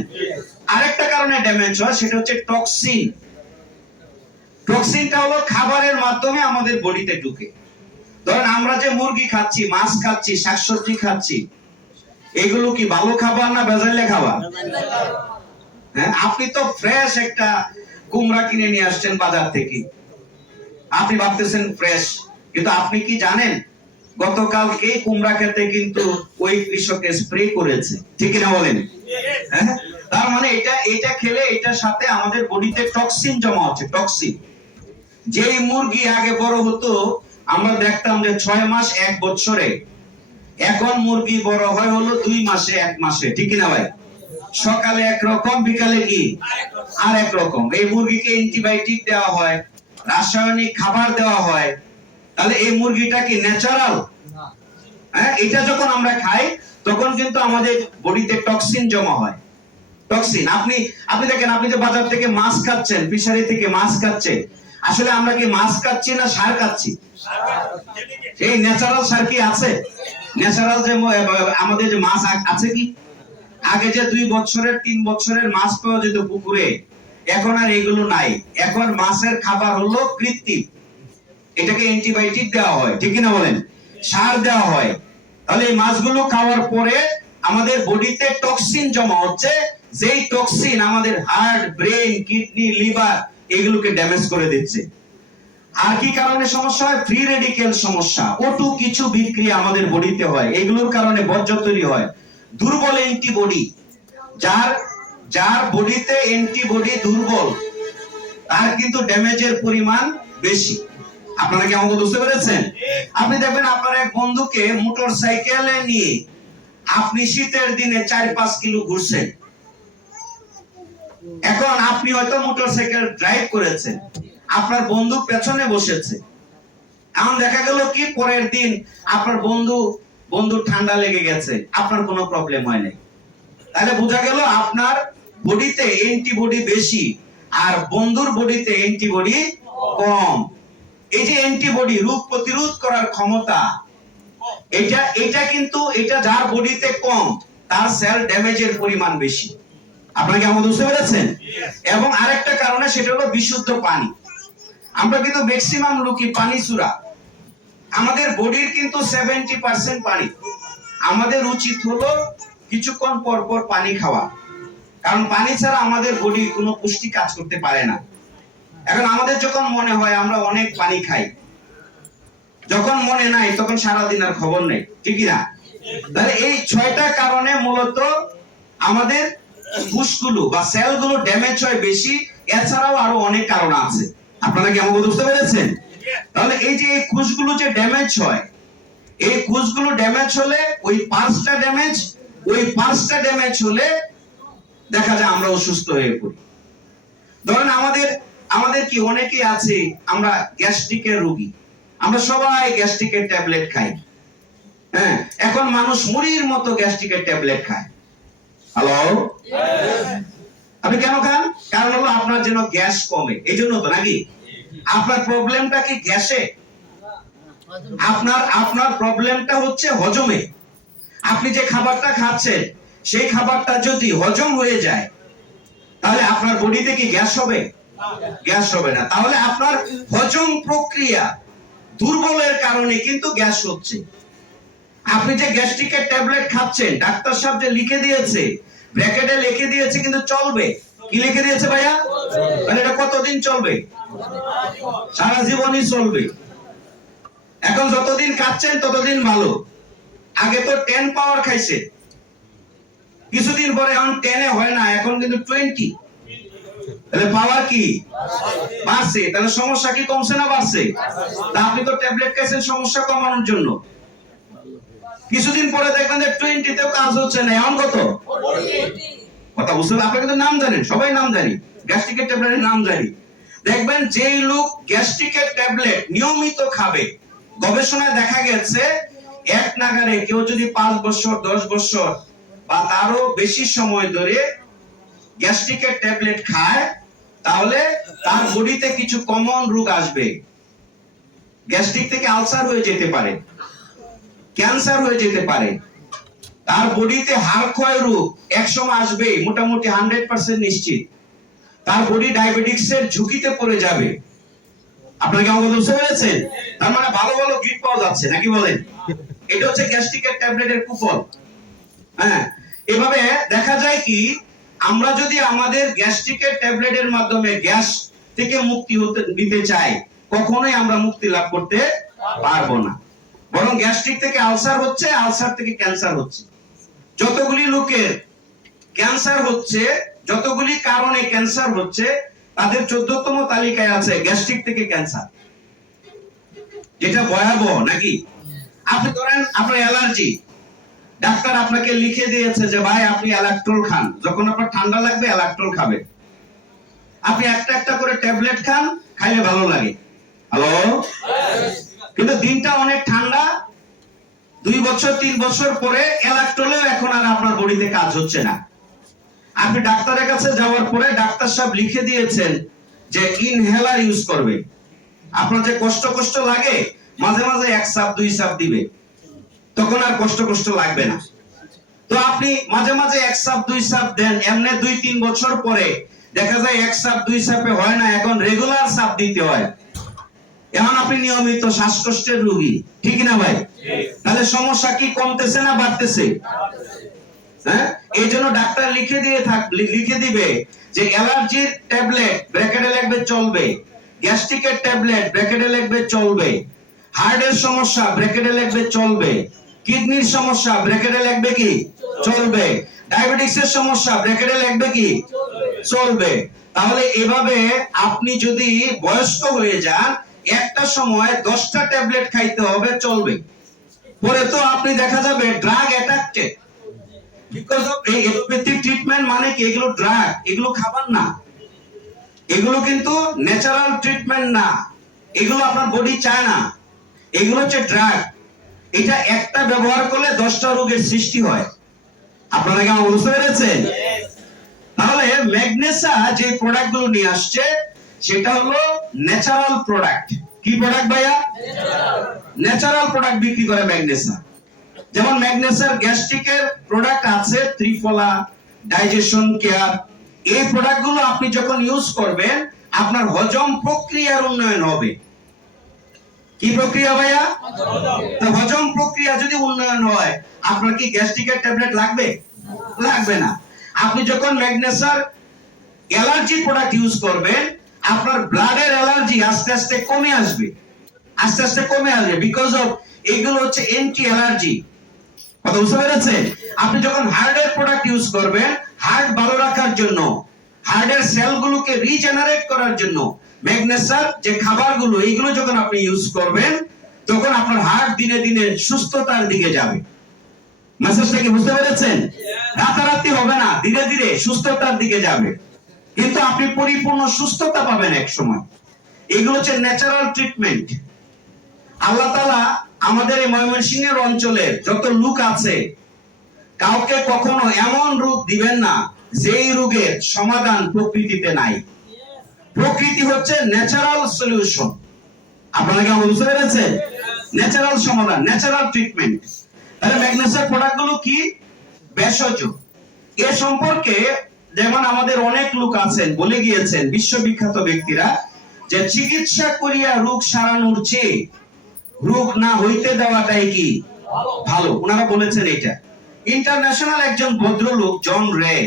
আরেকটা কারণে ড্যামেজ হয়, সেটা হচ্ছে টক্সিন। টক্সিনটা হলো খাবারের মাধ্যমে আমাদের বডিতে ঢুকে। ধরেন আমরা যে মুরগি খাচ্ছি, মাছ খাচ্ছি, শাকসবজি খাচ্ছি, এগুলো কি ভালো খাবার না ভেজালে খাবার? হ্যাঁ, আপনি তো ফ্রেশ একটা কুমড়া কিনে নিয়ে আসছেন বাজার থেকে, আপনি ভাবতেছেন ফ্রেশ, কিন্তু আপনি কি জানেন গতকালকে কুমড়া খেতে কিন্তু ওই কৃষকে স্প্রে করেছে, ঠিক না বলেন? হ্যাঁ, তার মানে এটা খেলে এটার সাথে আমাদের বডিতে টক্সিন জমা হচ্ছে, টক্সিন। যেই মুরগি আগে বড় হতো আমরা দেখতাম যে 6 মাস 1 বছরে, এখন মুরগি বড় হয় হলো 2 মাসে 1 মাসে, ঠিক না ভাই? সকালে একরকম, বিকালে কি আর একরকম। এই মুরগিকে অ্যান্টিবায়োটিক দেওয়া হয়, রাসায়নিক খাবার দেওয়া হয়। তাহলে এই মুরগিটা কি ন্যাচারাল? হ্যাঁ, এটা যখন আমরা খাই তখন কিন্তু আমাদের বডিতে টক্সিন জমা হয়, টক্সিন। আপনি দেখেন, আপনি যে বাজার থেকে মাছ খাচ্ছেন, ফিশারি থেকে মাছ খাচ্ছেন, আসলে আমরা কি মাছ খাচ্ছি না সার খাচ্ছি? এই ন্যাচারাল সার কি আছে? ন্যাচারাল যে আমাদের যে মাছ আছে কি? আগে যে 2 বছরের 3 বছরের মাছ পাওয়া যেত পুকুরে, এখন আর এগুলো নাই। এখন মাছের খাবার হলো কৃত্রিম, এটাকে অ্যান্টিবায়োটিক দেওয়া হয়, ঠিক না বলেন? সার দেওয়া হয়। তাহলে এই মাছগুলো খাওয়ার পরে আমাদের বডিতে টক্সিন জমা হচ্ছে, যেই টক্সিন আমাদের হার্ট, ব্রেন, কিডনি, লিভার এগুলোকে ড্যামেজ করে দিচ্ছে। আর কি কারণে সমস্যা হয়? ফ্রি রেডিক্যাল সমস্যা, O2 কিছু বিক্রিয়া আমাদের বডিতে হয়, এগুলোর কারণে বর্জ্য তৈরি হয়। দুর্বল অ্যান্টিবডি, যার বডিতে অ্যান্টিবডি দুর্বল, তার কিন্তু ড্যামেজের পরিমাণ বেশি। আপনারা কি আমাকে বুঝতে পেরেছেন? আপনি দেখবেন আপনার এক বন্ধুকে মোটরসাইকেলে নিয়ে আপনি শীতের দিনে 4-5 কিলো ঘুরছেন। এখন আপনি হয়তো মোটরসাইকেল ড্রাইভ করেছেন, আপনার বন্ধু পেছনে বসেছে। এখন দেখা গেল কি পরের দিন আপনার বন্ধু ঠান্ডা লেগে গেছে, আপনার কোনো প্রবলেম হয় নাই। তাহলে বোঝা গেল আপনার বডিতে অ্যান্টিবডি বেশি আর বন্ধুর বডিতে অ্যান্টিবডি কম। এই যে অ্যান্টিবডি, রোগ প্রতিরোধ করার ক্ষমতা, এটা কিন্তু এটা যার বডিতে কম, তার সেল ড্যামেজের পরিমাণ বেশি। আপনারা কি আমাকে বুঝতে পেরেছেন? এবং আরেকটা কারণে, সেটা হলো বিশুদ্ধ পানি। আমরা কিন্তু ম্যাক্সিমাম লোকই পানি চুরা। আমাদের বডির কিন্তু 70% পানি। আমাদের উচিত হলো কিছুক্ষণ পর পর পানি খাওয়া, কারণ পানি ছাড়া আমাদের বডি কোনো পুষ্টি কাজ করতে পারে না। এখন আমাদের যখন মনে হয় আমরা অনেক পানি খাই, যখন মনে নাই তখন সারাদিন আর খবর নেই, ঠিক না? তাহলে এই 6টা কারণে মূলত আমাদের কোষগুলো বা সেলগুলো ড্যামেজ হয় বেশি। এছাড়াও আরো অনেক কারণ আছে। আপনারা কি আমাকে বুঝতে পেরেছেন? তাহলে এই যে এই কোষগুলো যে ড্যামেজ হয়, এই কোষগুলো ড্যামেজ হলে ওই পার্টসটা ড্যামেজ হলে দেখা যায় আমরা অসুস্থ হয়ে পড়ি। ধরেন আমাদের কি অনেকেই আছে আমরা গ্যাস্ট্রিকের রোগী, আমরা সবাই গ্যাস্ট্রিকের ট্যাবলেট খাই। হ্যাঁ, এখন মানুষ মুড়ির মতো গ্যাস্ট্রিকের ট্যাবলেট খায়। হ্যালো, আপনি কেন খান? কারণ হলো আপনার যেন গ্যাস কমে, এই জন্য তো নাকি? আপনার প্রবলেমটা কি গ্যাসে? আপনার প্রবলেমটা হচ্ছে হজমে। আপনি যে খাবারটা খাচ্ছেন সেই খাবারটা যদি হজম হয়ে যায় তাহলে আপনার বডিতে কি গ্যাস হবে? গ্যাস হবে না। তাহলে আপনার হজম প্রক্রিয়া দুর্বলের কারণে কিন্তু গ্যাস হচ্ছে। আপনি যে গ্যাস্ট্রিকের ট্যাবলেট খাচ্ছেন, ডাক্তার সাহেব যে লিখে দিয়েছে, ব্র্যাকেটে লিখে দিয়েছে কিন্তু চলবে। কি লিখে দিয়েছে ভাইয়া? মানে এটা কতদিন চলবে? সারা জীবনই চলবে। এখন যতদিন খাচ্ছেন ততদিন ভালো। আগে তো 10 পাওয়ার খাইছে, কিছুদিন পরে এখন 10 এ হয় না, এখন কিন্তু 20। তাহলে পাওয়ার কি বাড়ছে? তাহলে সমস্যা কি কমছে না বাড়ছে? তা আপনি তো ট্যাবলেট খাইছেন সমস্যা কমানোর জন্য, কিছুদিন পরে দেখবেন যে 20 তেও কাজ হচ্ছে না, এখন কত? কথা বুঝতে পারছেন? আপনি কিন্তু নাম জানেন, সবাই নাম জানি, গ্যাস্ট্রিকের ট্যাবলেটের নাম জানি। দেখবেন যেই লোক গ্যাস্ট্রিকের ট্যাবলেট নিয়মিত খাবে, গবেষণায় দেখা গেছে এক নাগারে কেউ যদি 5 বছর 10 বছর বা তারও বেশি সময় ধরে গ্যাস্ট্রিকের ট্যাবলেট খায়, তাহলে তার বডিতে কিছু কমন রোগ আসবে। গ্যাস্ট্রিক থেকে আলসার হয়ে যেতে পারে, ক্যান্সার হয়ে যেতে পারে, তার বডিতে হাড় ক্ষয় রোগ একসময় আসবে, মোটামুটি 100% নিশ্চিত। তার বডি ডায়াবেটিক্সের ঝুঁকিতে পড়ে যাবে। আপনাকে আমাকে বুঝতে পেরেছেন? তার মানে ভালো ভালো গিফট পাওয়া যাচ্ছে নাকি বলেন? এটা হচ্ছে গ্যাস্ট্রিকের ট্যাবলেটের কুফল। হ্যাঁ, এভাবে দেখা যায় কি, আমরা যদি আমাদের গ্যাস্ট্রিকের ট্যাবলেটের মাধ্যমে গ্যাস থেকে মুক্তি দিতে চাই, কখনোই আমরা মুক্তি লাভ করতে পারবো না। বরং গ্যাস্ট্রিক থেকে আলসার হচ্ছে, আলসার থেকে ক্যান্সার হচ্ছে। যতগুলি লোকের ক্যান্সার হচ্ছে, যতগুলি কারণে ক্যান্সার হচ্ছে, তাদের 14তম তালিকায় আছে গ্যাস্ট্রিক থেকে ক্যান্সার, যেটা ভয়াবহ নাকি? আপনি ধরেন আপনার অ্যালার্জি, ডাক্তার আপনাকে লিখে দিয়েছে যে ভাই আপনি অ্যালাক্ট্রল খান, যখন আপনার ঠান্ডা লাগবে অ্যালাক্ট্রল খাবেন। আপনি একটা একটা করে ট্যাবলেট খান, খাইলে ভালো লাগে। হ্যালো, কিন্তু দিনটা অনেক ঠান্ডা, 2 বছর 3 বছর পরে অ্যালাক্ট্রলেও এখন আর আপনার বডিতে কাজ হচ্ছে না। আপনি ডাক্তারের কাছে যাওয়ার পরে ডাক্তার সাহেব লিখে দিয়েছেন যে ইনহেলার ইউজ করবে। আপনার যে কষ্ট কষ্ট লাগে, মাঝে মাঝে 1 সাপ 2 সাপ দিবে, তখন আর কষ্ট কষ্ট লাগবে না। তো আপনি মাঝে মাঝে 1 সাপ 2 সাপ দেন, এমনি 2-3 বছর পরে দেখা যায় 1 সাপ 2 সাপে হয় না, এখন রেগুলার সাপ দিতে হয়। এখন আপনি নিয়মিত শ্বাসকষ্টের রোগী, ঠিক না ভাই? তাহলে সমস্যা কি কমতেছে না বাড়তেছে? হ্যাঁ, এই জন্য ডাক্তার লিখে দিবে যে অ্যালার্জির ট্যাবলেট ব্র্যাকেটে লিখবে চলবে, গ্যাস্ট্রিকের ট্যাবলেট ব্র্যাকেটে লিখবে চলবে, হার্টের সমস্যা ব্র্যাকেটে লিখবে চলবে, কিডনির সমস্যা ব্র্যাকেটে লিখবে কি চলবে, ডায়াবেটিক্সের সমস্যা ব্র্যাকেটে লিখবে কি চলবে। তাহলে এভাবে আপনি যদি বয়স্ক হয়ে যান, একটা সময় 10টা ট্যাবলেট খাইতে হবে, চলবে। পরে তো আপনি দেখা যাবে ড্রাগ অ্যাডিক্টেড, বিকজ অফ এই এলোপ্যাথি ট্রিটমেন্ট। মানে কি, এগুলো ড্রাগ, এগুলো খাবার না, এগুলো কিন্তু ন্যাচারাল ট্রিটমেন্ট না, এগুলো আপনার বডি চায় না, এগুলো হচ্ছে ড্রাগ। এটা একটা ব্যবহার করলে 10টা রোগের সৃষ্টি হয়। আপনারা কি আমার বুঝতে পেরেছেন? তাহলে ম্যাগনেসা যে প্রোডাক্টগুলো নিয়ে আসছে সেটা হলো ন্যাচারাল প্রোডাক্ট। কি প্রোডাক্ট ভাইয়া? ন্যাচারাল প্রোডাক্ট বিক্রি করে ম্যাগনেসা। যেমন ম্যাগনেসার গ্যাস্ট্রিকের প্রোডাক্ট আছে ত্রিফলা, ডাইজেশন কেয়ার। এই প্রোডাক্টগুলো আপনি যখন ইউজ করবেন, আপনার হজম প্রক্রিয়ার উন্নয়ন হবে। কি প্রক্রিয়া ভাইয়া? তো হজম প্রক্রিয়া যদি উন্নয়ন হয়, আপনার কি গ্যাস্ট্রিকের ট্যাবলেট লাগবে? লাগবে না। আপনি যখন ম্যাগনেসার অ্যালার্জি প্রোডাক্ট ইউজ করবেন, আপনার ব্লাডের অ্যালার্জি আস্তে আস্তে কমে আসবে, আস্তে আস্তে কমে আসবে, বিকজ অফ এগুলো হচ্ছে অ্যান্টি অ্যালার্জি। কথা বুঝতে পেরেছেন? আপনি যখন হার্টের প্রোডাক্ট ইউজ করবেন, হার্ট ভালো রাখার জন্য, হার্টের সেলগুলোকে রিজেনারেট করার জন্য ম্যাগনেসার যে খাবারগুলো, এইগুলো যখন আপনি ইউজ করবেন, তখন আপনার হার্ট দিনে দিনে সুস্থতার দিকে যাবে। মেসেজটা কি বুঝতে পেরেছেন? রাতারাতি হবে না, ধীরে ধীরে সুস্থতার দিকে যাবে, কিন্তু আপনি পরিপূর্ণ সুস্থতা পাবেন এক সময়। এগুলো হচ্ছে ন্যাচারাল ট্রিটমেন্ট। আল্লাহ তাআলা আমাদের এই ময়মনসিংহের অঞ্চলে যত লোক আছে, কাউকে কখনো এমন রোগ দিবেন না যেই রোগের সমাধান প্রকৃতিতে নাই। প্রকৃতি হচ্ছে ন্যাচারাল সলিউশন। আপনারা কি বুঝতে পেরেছেন? ন্যাচারাল সমাধান, ন্যাচারাল ট্রিটমেন্ট। তাহলে ম্যাগনেসিয়াম প্রোডাক্টগুলো কি? ভেষজ। এ সম্পর্কে যেমন আমাদের অনেক লোক আছেন বলে গিয়েছেন, বিশ্ববিখ্যাত ব্যক্তিরা, যে চিকিৎসা করিয়া রোগ সারানোর চেয়ে রোগ না হইতে দেওয়াটাই কি ভালো। ওনারা বলেছেন এটা। ইন্টারন্যাশনাল একজন ভদ্রলোক জন রে,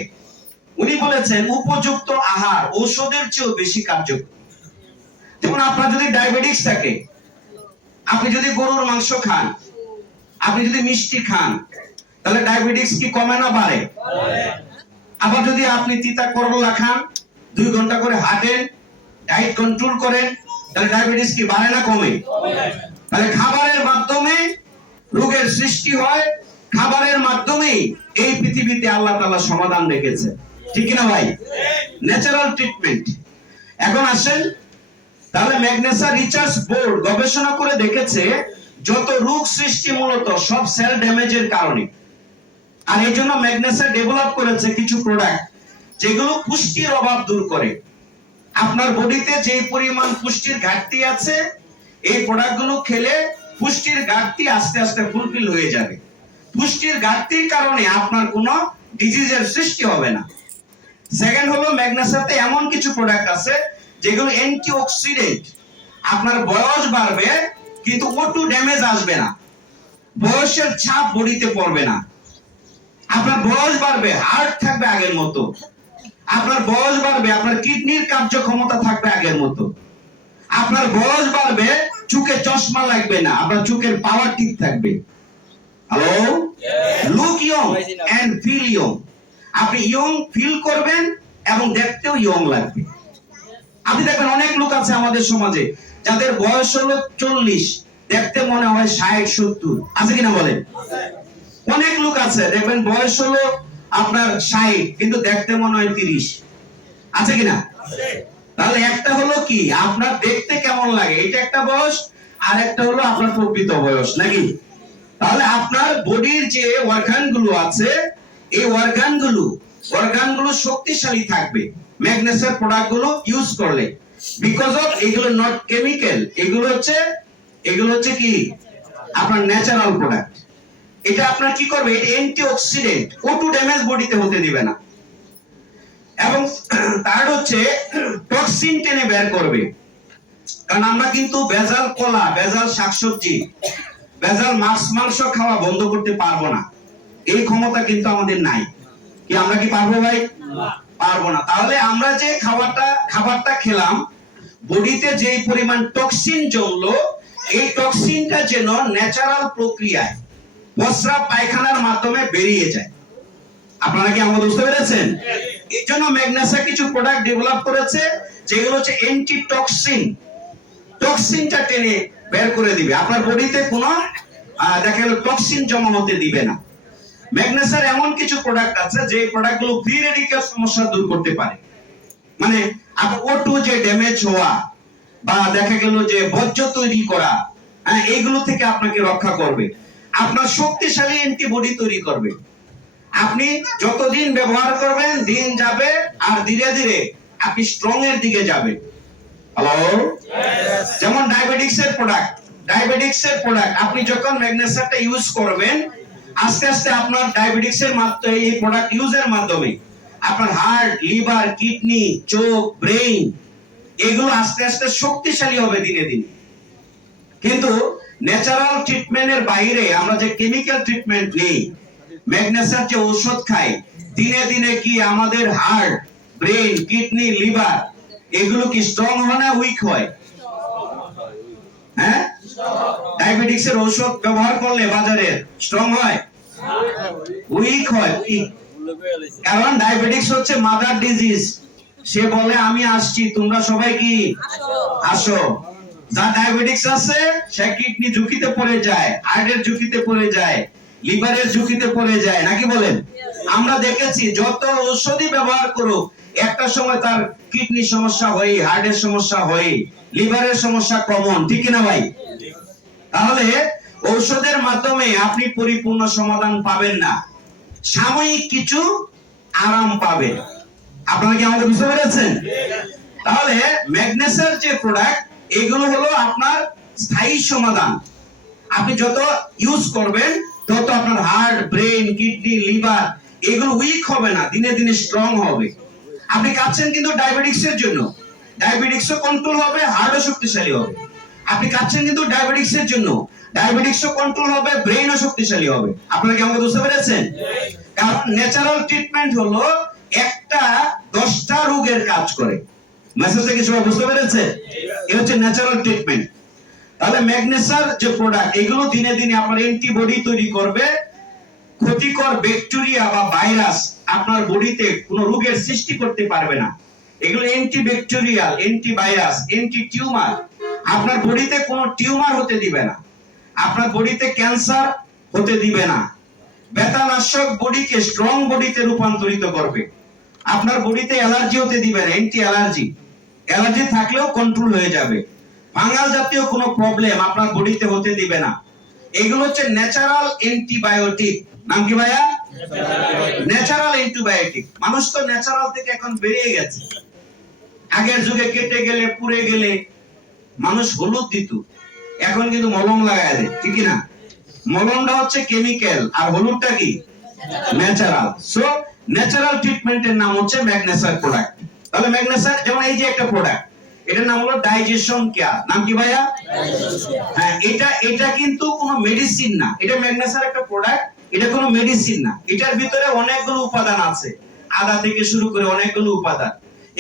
উনি বলেছেন উপযুক্ত আহার ঔষধের চেয়েও বেশি কার্যকর। যেমন আপনার যদি ডায়াবেটিস থাকে, আপনি যদি গরুর মাংস খান, আপনি যদি মিষ্টি খান, তাহলে ডায়াবেটিস কি কমে না বাড়ে? আবার যদি আপনি তিতা করলা খান, 2 ঘন্টা করে হাঁটেন, ডায়েট কন্ট্রোল করেন, তাহলে ডায়াবেটিস কি বাড়ে না কমে? তাহলে খাবারের মাধ্যমে রোগের সৃষ্টি হয়, খাবারের মাধ্যমে এই পৃথিবীতে আল্লাহ তাআলা সমাধান রেখেছে, ঠিক না ভাই? Natural treatment. এখন আসেন, তাহলে ম্যাগনেসা রিসার্চ বোর্ড গবেষণা করে দেখেছে যত রোগ সৃষ্টি মূলত সব সেল ড্যামেজের কারণে। আর এই জন্য ম্যাগনেসা ডেভেলপ করেছে কিছু প্রোডাক্ট যেগুলো পুষ্টির অভাব দূর করে। আপনার বডিতে যে পরিমাণ পুষ্টির ঘাটতি আছে, এই প্রোডাক্টগুলো খেলে পুষ্টির ঘাটতি আস্তে আস্তে ফুলফিল হয়ে যাবে। পুষ্টির ঘাটতির কারণে আপনার কোনো ডিজিজের সৃষ্টি হবে না। সেকেন্ড হলো, ম্যাগনেসিয়াতে এমন কিছু প্রোডাক্ট আছে যেগুলো অ্যান্টিঅক্সিডেন্ট। আপনার বয়স বাড়বে কিন্তু ওটু ড্যামেজ আসবে না, বয়সের ছাপ বডিতে পড়বে না। আপনার বয়স বাড়বে, হার্ট থাকবে আগের মতো। আপনার বয়স বাড়বে, আপনার কিডনির কার্যক্ষমতা থাকবে আগের মতো। আপনার বয়স বাড়বে, চোখে চশমা লাগবে না, আপনার চোখের পাওয়ার ঠিক থাকবে। Hello, look young and feel young. আপনি ইয়ং ফিল করবেন এবং দেখতেও ইয়ং লাগবে। আপনি দেখবেন অনেক লোক আছে আমাদের সমাজে যাদের বয়স হলো 40, দেখতে মনে হয় 60-70। আছে কিনা বলেন? অনেক লোক আছে দেখবেন বয়স হলো আপনার 60 কিন্তু দেখতে মনে হয় 30। আছে কিনা? তাহলে একটা হলো কি, আপনার দেখতে কেমন লাগে এটা একটা বয়স, আর একটা হলো আপনার প্রকৃত বয়স, নাকি? তাহলে আপনার বডির যে অর্গানগুলো আছে, এই অর্গানগুলো শক্তিশালী থাকবে ম্যাগনেসিয়াম প্রোডাক্টগুলো ইউজ করলে। বিকজ অফ এগুলো নট কেমিক্যাল, এগুলো হচ্ছে কি আপনার ন্যাচারাল প্রোডাক্ট। এটা আপনার কি করবে, এটা অ্যান্টিঅক্সিডেন্ট, ওটু ড্যামেজ বডিতে হতে দিবে না। এবং থার্ড হচ্ছে টক্সিন টেনে বের করবে। কারণ আমরা কিন্তু ভেজাল কলা, ভেজাল শাকসবজি, ভেজাল মাছ মাংস খাওয়া বন্ধ করতে পারবো না। এই ক্ষমতা কিন্তু আমাদের নাই। কি আমরা কি পারবো ভাই? পারবো না। তাহলে আমরা যে খাবারটা খেলাম, বডিতে যে পরিমাণ টক্সিন জমলো, এই টক্সিনটা যেন ন্যাচারাল প্রক্রিয়ায় প্রস্রাব পায়খানার মাধ্যমে বেরিয়ে যায়। আপনারা কি আমাকে বুঝতে পেরেছেন? এর জন্য ম্যাগনেসিয়া কিছু প্রোডাক্ট ডেভেলপ করেছে যেগুলো হচ্ছে অ্যান্টি টক্সিন। টক্সিনটা টেনে বের করে দিবে, আপনার বডিতে কোনো দেখা গেল টক্সিন জমা হতে দিবে না। ম্যাগনেসিয়ার এমন কিছু প্রোডাক্ট আছে যে প্রোডাক্টগুলো ফ্রি রেডিক্যাল সমস্যা দূর করতে পারে। মানে আপনার O2 যে ড্যামেজ হওয়া বা দেখা গেল যে বর্জ্য তৈরি করা, এইগুলো থেকে আপনাকে রক্ষা করবে। আপনার শক্তিশালী অ্যান্টিবডি তৈরি করবে। আপনি যতদিন ব্যবহার করবেন, দিন যাবে আর ধীরে ধীরে আপনি স্ট্রং এর দিকে যাবেন। হ্যালো, যেমন ডায়াবেটিক্সের প্রোডাক্ট আপনি যখন ম্যাগনেসিয়ামটা ইউজ করবেন, আস্তে আস্তে আপনার ডায়াবেটিক্সের মাধ্যমে, এই প্রোডাক্ট ইউজের মাধ্যমে আপনার হার্ট, লিভার, কিডনি, চোখ, ব্রেইন এগুলো আস্তে আস্তে শক্তিশালী হবে দিনে দিনে। কিন্তু ন্যাচারাল ট্রিটমেন্টের বাইরে আমরা যে কেমিক্যাল ট্রিটমেন্ট নেই, ম্যাগনেসিয়াম যে ঔষধ খাই, দিনে দিনে কি আমাদের হার্ট, ব্রেইন, কিডনি, লিভার এগুলো কি স্ট্রং হয় না উইক হয়? হ্যাঁ, ডায়াবেটিক্সের ঔষধ ব্যবহার করলে বাজারে স্ট্রং হয়, উইক হয়। কারণ ডায়াবেটিক্স হচ্ছে মাদার ডিজিজ। সে বলে আমি আসছি, তোমরা সবাই কি আসো। যার ডায়াবেটিক্স আছে সে কিডনি ঝুঁকিতে পড়ে যায়, হার্টের ঝুঁকিতে পড়ে যায়, লিভারের ঝুঁকিতে পড়ে যায়, নাকি বলেন? আমরা দেখেছি যত ঔষধই ব্যবহার করুক, একটা সময় তার কিডনি সমস্যা হয়, হার্টের সমস্যা হয়, লিভারের সমস্যা কমন, ঠিক না ভাই? তাহলে ঔষধের মাধ্যমে আপনি পরিপূর্ণ সমাধান পাবেন না, সাময়িক কিছু আরাম পাবেন। আপনারা কি আমাকে বুঝতে পেরেছেন? তাহলে ম্যাগনেসিয়ার যে প্রোডাক্ট, এগুলো হলো আপনার স্থায়ী সমাধান। আপনি যত ইউজ করবেন তত আপনার হার্ট, ব্রেন, কিডনি, লিভার এগুলো উইক হবে না, দিনে দিনে স্ট্রং হবে। আপনি খাচ্ছেন কিন্তু ডায়াবেটিক্সের জন্য, ডায়াবেটিক্সও কন্ট্রোল হবে, হার্টও শক্তিশালী হবে। আপনি খাচ্ছেন কিন্তু ডায়াবেটিক্সের জন্য, ডায়াবেটিক্সও কন্ট্রোল হবে, ব্রেইনও শক্তিশালী হবে। আপনারা কি আমাকে বুঝতে পেরেছেন? কারণ ন্যাচারাল ট্রিটমেন্ট হলো একটা 10টা রোগের কাজ করে। মেসেজটা কি সবাই বুঝতে পেরেছে? এটা হচ্ছে ন্যাচারাল ট্রিটমেন্ট। তাহলে ম্যাগনেসিয়ার যে প্রোডাক্ট, এগুলো দিনে দিনে আপনার অ্যান্টিবডি তৈরি করবে। ক্ষতিকর ব্যাকটেরিয়া বা ভাইরাস আপনার বডিতে কোনো রোগের সৃষ্টি করতে পারবে না। এগুলো অ্যান্টিব্যাকটেরিয়াল, অ্যান্টিভাইরাস, অ্যান্টি টিউমার। আপনার বডিতে কোনো টিউমার হতে দিবে না, আপনার বডিতে ক্যান্সার হতে দিবে না। ব্যথানাশক বডিকে স্ট্রং বডিতে রূপান্তরিত করবে। আপনার বডিতে অ্যালার্জি হতে দিবে না, অ্যান্টি অ্যালার্জি থাকলেও কন্ট্রোল হয়ে যাবে। ফাঙ্গাল জাতীয় কোনো প্রবলেম আপনার বডিতে হতে দিবে না। এগুলো হচ্ছে ন্যাচারাল অ্যান্টিবায়োটিক। নাম কি ভাইয়া? Natural antibiotic. মানুষ তো ন্যাচারাল থেকে এখন বেরিয়ে গেছে। আগের যুগে কেটে গেলে পুড়ে গেলে মানুষ হলুদ দিত, এখন কিন্তু মলম লাগায় দেয়, ঠিক না? মলমটা হচ্ছে কেমিক্যাল আর হলুদটা কি ন্যাচারাল। সো ন্যাচারাল ট্রিটমেন্টের নাম হচ্ছে ম্যাগনেসার প্রোডাক্ট। তাহলে ম্যাগনেসার, যেমন এই যে একটা প্রোডাক্ট, এটার নাম হলো ডাইজেশন কেয়ার। নাম কি ভাইয়া? হ্যাঁ, এটা কিন্তু কোনো মেডিসিন না, এটা ম্যাগনেসার একটা প্রোডাক্ট, এটা কোনো মেডিসিন না। এটার ভিতরে অনেকগুলো উপাদান আছে, আদা থেকে শুরু করে অনেকগুলো উপাদান।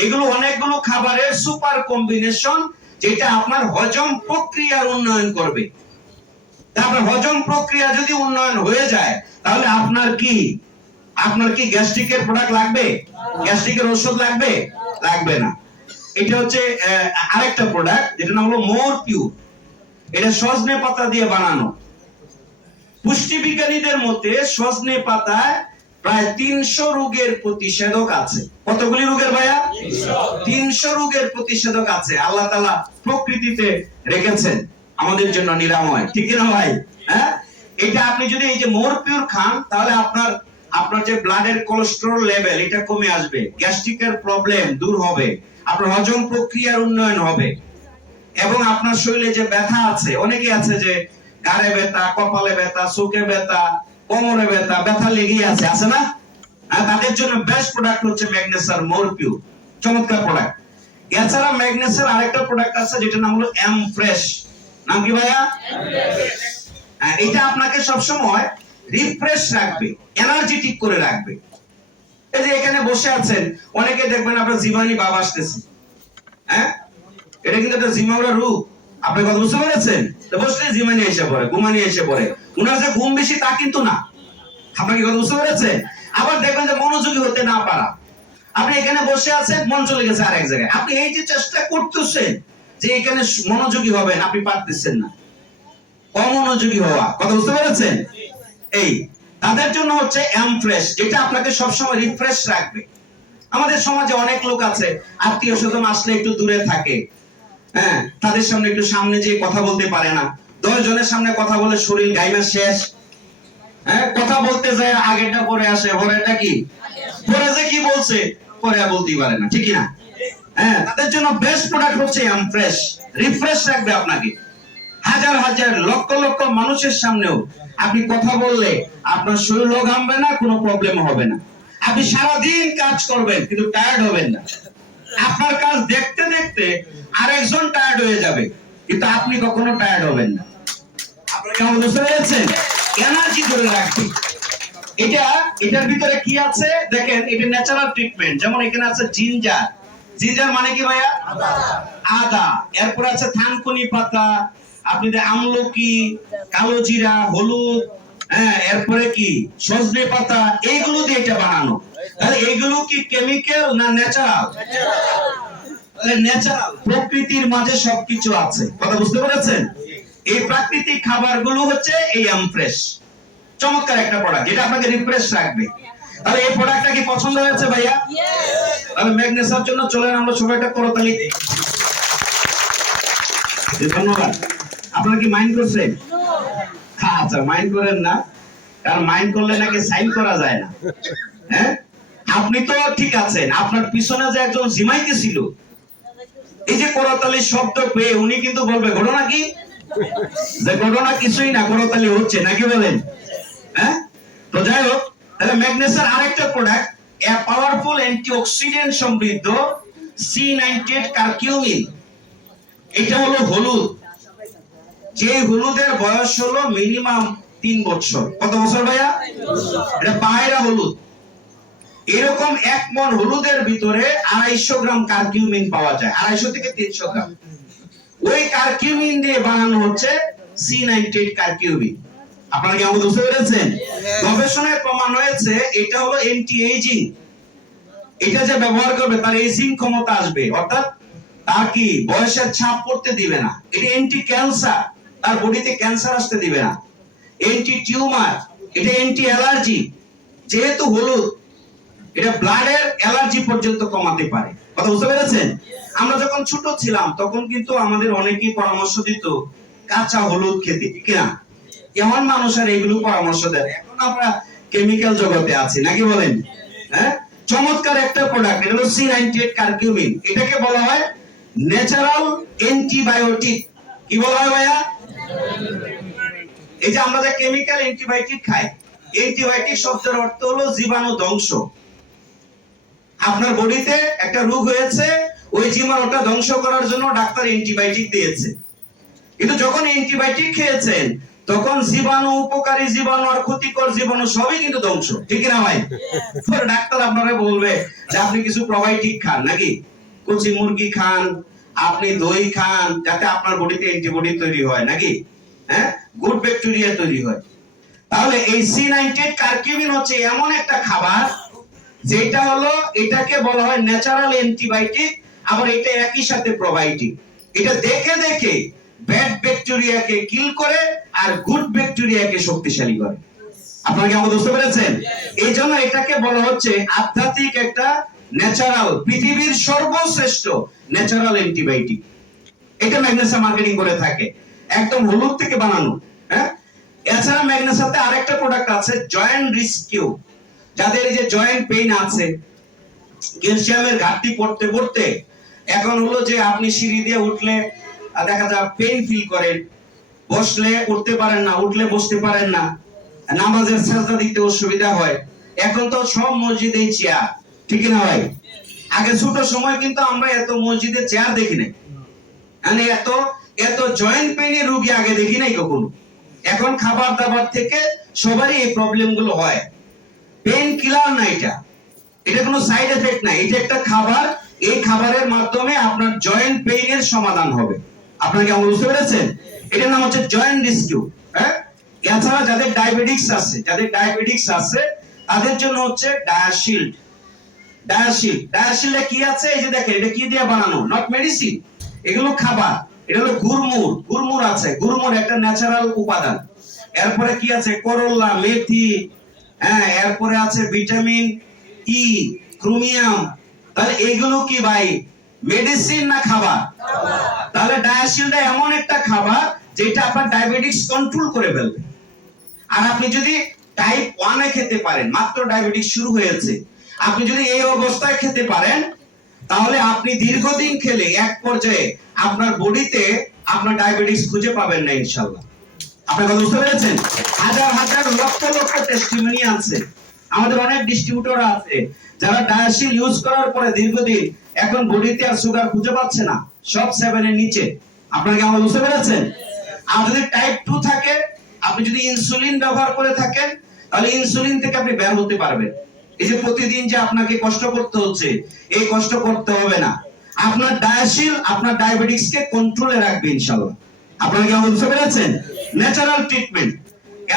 এগুলো অনেকগুলো খাবারের সুপার কম্বিনেশন, যেটা আপনার হজম প্রক্রিয়ার উন্নয়ন করবে। তারপর হজম প্রক্রিয়া যদি উন্নয়ন হয়ে যায়, তাহলে আপনার কি গ্যাস্ট্রিকের প্রোডাক্ট লাগবে? গ্যাস্ট্রিকের ওষুধ লাগবে? লাগবে না। এটা হচ্ছে আরেকটা প্রোডাক্ট, যেটা নাম হলো মোর পিউর। এটা সজনে পাতা দিয়ে বানানো। পুষ্টিবিজ্ঞানীদের মতে সজনে পাতায় প্রায় 300 রোগের প্রতিষেধক আছে। কতগুলি রোগের ভাইয়া? 300 রোগের প্রতিষেধক আছে আল্লাহ তাআলা প্রকৃতিতে রেখেছেন আমাদের জন্য নিরাময়, ঠিক না ভাই? হ্যাঁ, এটা আপনি যদি এই যে মোর পিউর খান, তাহলে আপনার যে ব্লাডের কোলেস্টেরল লেভেল এটা কমে আসবে, গ্যাস্ট্রিকের প্রবলেম দূর হবে, আপনার হজম প্রক্রিয়ার উন্নয়ন হবে, এবং আপনার শরীরে যে ব্যথা আছে, অনেকে আছে যে গাড়ে ব্যথা, কপালে ব্যথা, চোখে ব্যথা, কোমরে ব্যথা, ব্যথা লেগেই আছে না? তাদের জন্য বেস্ট প্রোডাক্ট হচ্ছে ম্যাগনেসার মোর পিউর। চমৎকার প্রোডাক্ট। এছাড়া ম্যাগনেসার আরেকটা প্রোডাক্ট আছে, যেটা নাম হলো এম ফ্রেশ। নাম কি ভাইয়া? এটা আপনাকে সবসময় রিফ্রেশ রাখবে, এনার্জেটিক করে রাখবে। এই যে এখানে বসে আছেন, অনেকে দেখবেন আপনার জীবানী ভাব আসতেছে। হ্যাঁ, এটা কিন্তু একটা জিমাওরা রূপ। আপনি কথা বুঝতে পেরেছেন? তো বসলে জিমানি এসে পড়ে, ঘুমানি এসে পড়ে। উনার যে ঘুম বেশি তা কিন্তু না। আপনাকে কথা বুঝতে পেরেছেন? আবার দেখবেন যে মনোযোগী হতে না পারা। আপনি এখানে বসে আছেন, মন চলে গেছে আরেক জায়গায়। আপনি এই যে চেষ্টা করতেছেন যে এখানে মনোযোগী হবেন, আপনি পারতেছেন না। অমনোযোগী হওয়া, কথা বুঝতে পেরেছেন? এই তাদের জন্য হচ্ছে এম ফ্রেশ, যেটা আপনাকে সবসময় রিফ্রেশ রাখবে। আমাদের সমাজে অনেক লোক আছে, আত্মীয় স্বজন আসলে একটু দূরে থাকে। হ্যাঁ, তাদের সামনে একটু সামনে যেয়ে কথা বলতে পারে না। 10 জনের সামনে কথা বলে শরীর গাইমা শেষ। হ্যাঁ, কথা বলতে যায় আগেটা পরে আসে, পরেটা কি পরে যে কি বলছে পরে বলতেই পারে না, ঠিক না? হ্যাঁ, তাদের জন্য বেস্ট প্রোডাক্ট হচ্ছে এম ফ্রেশ। রিফ্রেশ রাখবে আপনাকে। হাজার হাজার লক্ষ লক্ষ মানুষের সামনেও আপনি কথা বললে আপনার শরীরও ঘামবে না, কোনো প্রবলেম হবে না। আপনি সারাদিন কাজ করবেন কিন্তু টায়ার্ড হবেন না। আপনার কাজ দেখতে দেখতে আরেকজন টায়ার্ড হয়ে যাবে, কিন্তু আপনি কখনো টায়ার্ড হবেন না। আপনারা কেমন বুঝতে পেরেছেন? এনার্জি ধরে রাখবে। এটার ভিতরে কি আছে দেখেন, এটা ন্যাচারাল ট্রিটমেন্ট। যেমন এখানে আছে জিঞ্জার। জিঞ্জার মানে কি ভাইয়া? আদা। এরপর আছে থানকুনি পাতা, আপনি আমলকি, কালো জিরা, হলুদ, হ্যাঁ, এরপরে কি সজনে পাতা, এইগুলো দিয়ে এটা বানানো। তাহলে এইগুলো কি কেমিক্যাল না ন্যাচারাল? ন্যাচারাল। প্রকৃতির মাঝে সবকিছু আছে, কথা বুঝতে পেরেছেন? এই প্রাকৃতিক খাবারগুলো হচ্ছে এই এম ফ্রেশ। চমৎকার একটা প্রোডাক্ট, যেটা আপনাকে রিফ্রেশ রাখবে। তাহলে এই প্রোডাক্টটা কি পছন্দ হয়েছে ভাইয়া? তাহলে ম্যাগনেসার জন্য চলেন আমরা সবাই একটা করতালি দিই। ধন্যবাদ। আপনারা কি মাইন্ড করছেন? আচ্ছা, মাইন্ড করেন না, কারণ মাইন্ড করলে নাকি সাইন করা যায় না। হ্যাঁ, আপনি তো ঠিক আছেন, আপনার পিছনে যে একজন জিমাইতে ছিল, এই যে করতালি শব্দ পেয়ে উনি কিন্তু বলবে ঘটনা কি? যে ঘটনা কিছুই না, করতালি হচ্ছে নাকি বলেন? হ্যাঁ, তো যাই হোক, তাহলে ম্যাগনেসার আরেকটা প্রোডাক্ট, এ পাওয়ারফুল অ্যান্টিঅক্সিডেন্ট সমৃদ্ধ C98 কারকিউমিন। এটা হলো হলুদ, যে হলুদের বয়স হলো মিনিমাম 3 বছর। কত বছর ভাইয়া? এটা পায়রা হলুদ। এরকম 1 মণ হলুদের ভিতরে 250 গ্রাম কারকিউমিন পাওয়া যায়, 250 থেকে 300 গ্রাম। ওই কারকিউমিন দিয়ে বানানো হচ্ছে C98 কারকিউমিন। আপনারা কি আমাকে বুঝতে পেরেছেন? গবেষণায় প্রমাণ হয়েছে এটা হলো অ্যান্টি এজিং। এটা যে ব্যবহার করবে তার এজিং ক্ষমতা আসবে, অর্থাৎ তার কি বয়সের ছাপ পড়তে দিবে না। এটা অ্যান্টি ক্যান্সার, তার বডিতে ক্যান্সার আসতে দিবে না। অ্যান্টি টিউমার, এটা অ্যান্টি অ্যালার্জি। যেহেতু হলুদ, এটা ব্লাডের অ্যালার্জি পর্যন্ত কমাতে পারে। কথা বুঝতে পেরেছেন? আমরা যখন ছোট ছিলাম তখন কিন্তু আমাদের অনেকেই পরামর্শ দিত কাঁচা হলুদ খেতে, ঠিক না? কেমন মানুষ আর এগুলো পরামর্শ দেয়? এখন আমরা কেমিক্যাল জগতে আছি নাকি বলেন? হ্যাঁ, চমৎকার একটা প্রোডাক্ট, এটা হলো C98 কারকিউমিন। এটাকে বলা হয় ন্যাচারাল অ্যান্টিবায়োটিক। কি বলা হয় ভাইয়া? এই যে আমরা যে কেমিক্যাল অ্যান্টিবায়োটিক খাই, অ্যান্টিবায়োটিক শব্দের অর্থ হলো জীবাণু ধ্বংস। আপনার বডিতে একটা রোগ হয়েছে, ওই জীবাণুটা ধ্বংস করার জন্য ডাক্তার অ্যান্টিবায়োটিক দিয়েছে। কিন্তু যখন অ্যান্টিবায়োটিক খেয়েছেন, তখন জীবাণু, উপকারী জীবাণু আর ক্ষতিকর জীবাণু সবই কিন্তু ধ্বংস। ঠিক না ভাই? ডাক্তার আপনারা বলবে যে আপনি কিছু প্রোবায়োটিক খান, নাকি কচি মুরগি খান, আপনি দই খান, যাতে আপনার বডিতে অ্যান্টিবডি তৈরি হয়, নাকি হ্যাঁ গুড ব্যাকটেরিয়া তৈরি হয়। তাহলে এই C98 কারকিউমিন হচ্ছে এমন একটা খাবার যেটা হলো, এটাকে বলা হয় ন্যাচারাল অ্যান্টিবায়োটিক, আবার এটা একই সাথে প্রোবায়োটিক। এটা দেখে দেখে ব্যাড ব্যাকটেরিয়াকে কিল করে আর গুড ব্যাকটেরিয়াকে শক্তিশালী করে। আপনারা কি আমাকে বুঝতে পেরেছেন? এই জন্য এটাকে বলা হচ্ছে আধ্যাত্মিক একটা ন্যাচারাল, পৃথিবীর সর্বশ্রেষ্ঠ ন্যাচারাল অ্যান্টিবায়োটিক। এটা ম্যাগনেসিয়াম মার্কেটিং করে থাকে, একদম হলুদ থেকে বানানো। হ্যাঁ, এছাড়া ম্যাগনেসিয়ামতে আরেকটা প্রোডাক্ট আছে জয়েন্ট রেস্কিউ। যাদের এই যে জয়েন্ট পেইন আছে, ক্যালসিয়ামের ঘাটতি পড়তে পড়তে এখন হলো যে আপনি সিঁড়ি দিয়ে উঠলে দেখা যায় পেইন ফিল করেন, বসলে উঠতে পারেন না, উঠলে বসতে পারেন না, নামাজের সাজদা দিতে অসুবিধা হয়। এখন তো সব মসজিদেই চেয়ার, ঠিক না ভাই? আগে ছোট সময় কিন্তু আমরা এত মসজিদে চেয়ার দেখি নাই, মানে এত জয়েন্ট পেইনের রোগী আগে দেখি নাই কখনো। এখন খাবার দাবার থেকে সবারই এই প্রবলেম গুলো হয়। পেইন কিলার না, এটা কোনো সাইড এফেক্ট নাই, এটা একটা খাবার। এই খাবারের মাধ্যমে আপনার জয়েন্ট পেইনের সমাধান হবে। আপনারা কি আমাকে বুঝতে পেরেছেন? এটার নাম হচ্ছে জয়েন্ট রেস্কিউ। হ্যাঁ, এছাড়া যাদের ডায়াবেটিস আছে তাদের জন্য হচ্ছে ডায়াশিল্ড। ডায়াশিল্ডে কি আছে? এই যে দেখেন, এটা কি দিয়ে বানানো? নট মেডিসিন, এগুলো খাবার। এটা হলো গুড়মুড় আছে, গুড়মুড় একটা ন্যাচারাল উপাদান। এরপরে কি আছে? করল্লা, মেথি, হ্যাঁ, এরপরে আছে ভিটামিন ই, ক্রোমিয়াম। তাহলে এগুলো কি ভাই মেডিসিন না খাবার? তাহলে ডায়াশিল্ডটা এমন একটা খাবার যেটা আপনার ডায়াবেটিস কন্ট্রোল করে ফেলবে। আর আপনি যদি টাইপ 1 এ খেতে পারেন, মাত্র ডায়াবেটিস শুরু হয়েছে, আপনি যদি এই অবস্থায় খেতে পারেন, তাহলে আপনি দীর্ঘদিন খেলে এক পর্যায়ে আপনার বডিতে আপনার ডায়াবেটিস খুঁজে পাবেন না ইনশাআল্লাহ। আপনারা বুঝতে পেরেছেন? হাজার হাজার লক্ষ লক্ষ টেস্টিমনি আছে, আমাদের অনেক ডিস্ট্রিবিউটর আছে যারা ডায়াশিল ইউজ করার পরে দীর্ঘদিন এখন বডিতে আর সুগার খুঁজে পাচ্ছে না, সব 7 এর নিচে। আপনারা কি আমাকে বুঝতে পেরেছেন? আর যদি টাইপ 2 থাকে, আপনি যদি ইনসুলিন ব্যবহার করে থাকেন, তাহলে ইনসুলিন থেকে আপনি বের হতে পারবেন। এই যে প্রতিদিন যে আপনাকে কষ্ট করতে হচ্ছে, এই কষ্ট করতে হবে না। আপনার ডায়াশিল আপনার ডায়াবেটিসকে কন্ট্রোলে রাখবে ইনশাআল্লাহ। আপনারা কি আমাকে বুঝতে পেরেছেন? Natural treatment.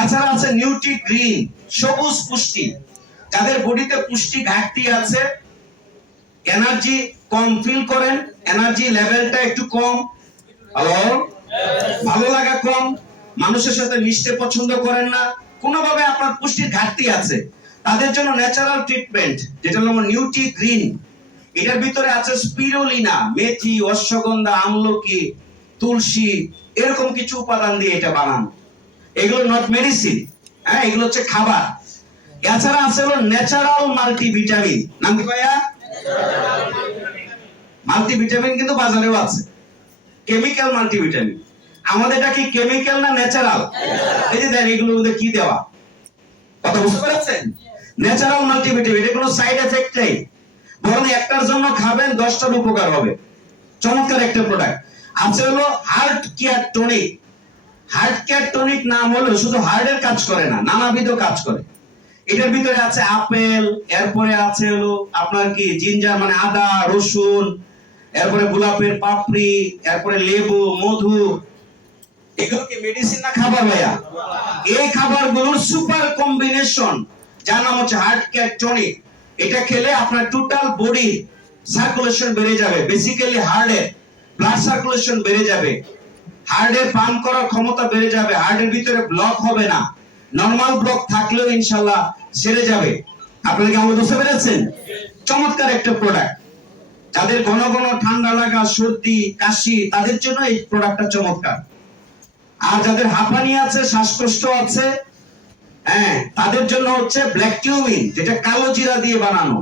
এছাড়া আছে নিউট্রি গ্রিন, সবুজ পুষ্টি। যাদের বডিতে পুষ্টি ঘাটতি আছে, এনার্জি কম ফিল করেন, এনার্জি লেভেলটা একটু কম, ভালো লাগা কম, মানুষের সাথে মিশতে পছন্দ করেন না, কোনোভাবে আপনার পুষ্টির ঘাটতি আছে, তাদের জন্য ন্যাচারাল ট্রিটমেন্ট যেটা হলো নিউট্রি গ্রিন। এটার ভিতরে আছে স্পিরুলিনা, মেথি, অশ্বগন্ধা, আমলকি, তুলসী, এরকম কিছু উপাদান দিয়ে এটা বানানো। এগুলো নট মেডিসিন, হ্যাঁ, এগুলো হচ্ছে খাবার। এছাড়া আছে হলো ন্যাচারাল মাল্টিভিটামিন। নাম কি ভাইয়া? মাল্টিভিটামিন কিন্তু বাজারেও আছে, কেমিক্যাল মাল্টিভিটামিন। আমাদের এটা কি কেমিক্যাল না ন্যাচারাল? এই যে দেখেন এগুলোর মধ্যে কি দেওয়া, কথা বুঝতে পারছেন? ন্যাচারাল মাল্টিভিটামিন, এটা কোনো সাইড এফেক্ট নেই, বরং একটার জন্য খাবেন 10টার উপকার হবে। চমৎকার একটা প্রোডাক্ট আছে হলো heart care tonic. Heart care tonic নাম হলো শুধু হার্টের কাজ করে না, নানাবিধ কাজ করে। এটার ভিতরে আছে আপেল, এরপরে আছে হলো আপনার কি জিঞ্জার মানে আদা, রসুন, এরপরে গোলাপের পাপড়ি, এরপরে লেবু, মধু। এগুলো কি মেডিসিন না খাবার ভাইয়া? এই খাবারগুলোর সুপার কম্বিনেশন যার নাম হচ্ছে হার্ট কেয়ার টনিক। এটা খেলে আপনার টোটাল বডি সার্কুলেশন বেড়ে যাবে, বেসিক্যালি হার্টের ব্লাড সার্কুলেশন বেড়ে যাবে, হার্টের পাম্প করার ক্ষমতা বেড়ে যাবে, হার্টের ভিতরে ব্লক হবে না, নরমাল ব্লক থাকলেও ইনশাআল্লাহ সেরে যাবে। আপনারা কি আমাকে বুঝতে পেরেছেন? চমৎকার একটা প্রোডাক্ট। যাদের ঘন ঘন ঠান্ডা লাগা, সর্দি, কাশি, তাদের জন্য এই প্রোডাক্টটা চমৎকার। আর যাদের হাঁপানি আছে, শ্বাসকষ্ট আছে, হ্যাঁ, তাদের জন্য হচ্ছে ব্ল্যাক কিউমিন, যেটা কালো জিরা দিয়ে বানানো।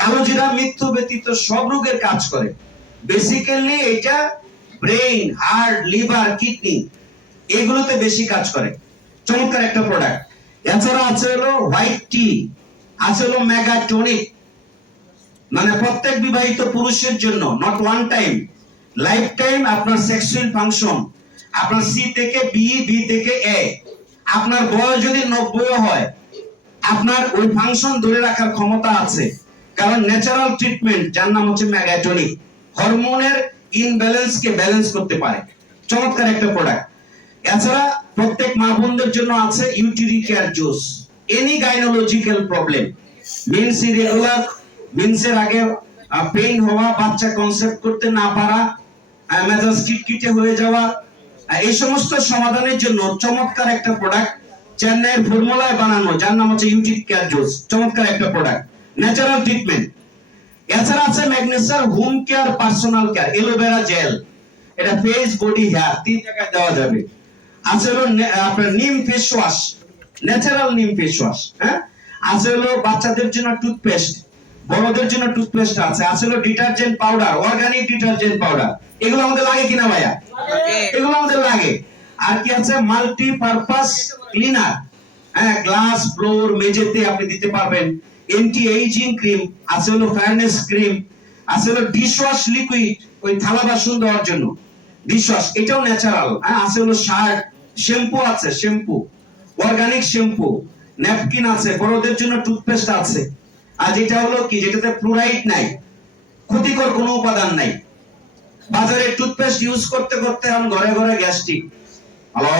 কালোজিরা মৃত্যু ব্যতীত সব রোগের কাজ করে। বেসিক্যালি এটা ব্রেইন, হার্ট, লিভার, কিডনি এগুলোতে বেশি কাজ করে। চমৎকার একটা প্রোডাক্ট। এছাড়া আছে হলো হোয়াইট টি, আছে হলো মেগা টনিক, মানে প্রত্যেক বিবাহিত পুরুষের জন্য, not one time, life time আপনার সেক্সুয়াল ফাংশন, আপনার সি থেকে বি, বি থেকে এ, আপনার বয়স যদি 90 হয়, আপনার ওই ফাংশন ধরে রাখার ক্ষমতা আছে, কারণ ন্যাচারাল ট্রিটমেন্ট যার নাম হচ্ছে মেগাটনিক, হরমোনের ইনব্যালেন্স কে ব্যালেন্স করতে পারে। চমৎকার একটা প্রোডাক্ট। এছাড়া প্রত্যেক মা বোনদের জন্য আছে uteri care juice. Any gynaecological problem, means irregular, মিন্সের আগে পেইন হওয়া, বাচ্চা কনসেপ্ট করতে না পারা, মেজাজ কিটকিটে হয়ে যাওয়া, এই সমস্ত সমাধানের জন্য চমৎকার একটা প্রোডাক্ট চেন্নাইয়ের ফর্মুলায় বানানো, যার নাম হচ্ছে ইউটিরি কেয়ার জুস। চমৎকার একটা প্রোডাক্ট, ন্যাচারাল ট্রিটমেন্ট। এছাড়া আছে ম্যাগনেসার home care personal care aloe vera gel, এটা ফেস, বডি, হেয়ার 3 জায়গায় দেওয়া যাবে। আছে হলো আপনার neem face wash, natural neem face wash. হ্যাঁ, আছে হলো বাচ্চাদের জন্য টুথপেস্ট, বড়দের জন্য টুথপেস্ট আছে। আছে হলো detergent powder, organic detergent powder. এগুলো আমাদের লাগে কিনা ভাইয়া? এগুলো আমাদের লাগে। আর কি আছে? মাল্টি পারপাস ক্লিনার, হ্যাঁ, গ্লাস, ফ্লোর, মেঝেতে আপনি দিতে পারবেন। এন্টি এইজিং ক্রিম, আছে হলো ফেয়ারনেস ক্রিম, আছে হলো ডিশওয়াশ লিকুইড, ওই থালা বাসন দেওয়ার জন্য ডিশওয়াশ, এটাও ন্যাচারাল। হ্যাঁ, আছে হলো শার্ট, শ্যাম্পু আছে, শ্যাম্পু, অর্গানিক শ্যাম্পু, ন্যাপকিন আছে, বড়দের জন্য টুথপেস্ট আছে। আর যেটা হলো কি, যেটাতে ফ্লোরাইড নাই, ক্ষতিকর কোনো উপাদান নাই। বাজারে টুথপেস্ট ইউজ করতে করতে এখন ঘরে ঘরে গ্যাস্ট্রিক। হ্যালো,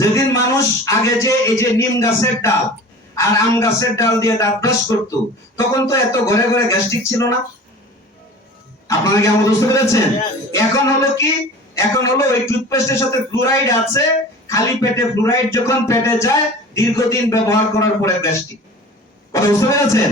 যেদিন মানুষ আগে যে এই যে নিম গাছের ডাল আর আম গাছের ডাল দিয়ে দাঁত ব্রাশ করতো, তখন তো এত ঘরে ঘরে গ্যাস্ট্রিক ছিল না। আপনারা কি আমার বুঝতে পেরেছেন? এখন হলো কি, এখন হলো ওই টুথপেস্টের সাথে ফ্লোরাইড আছে, খালি পেটে ফ্লোরাইড যখন পেটে যায়, দীর্ঘদিন ব্যবহার করার পরে গ্যাস্ট্রিক। কথা বুঝতে পেরেছেন?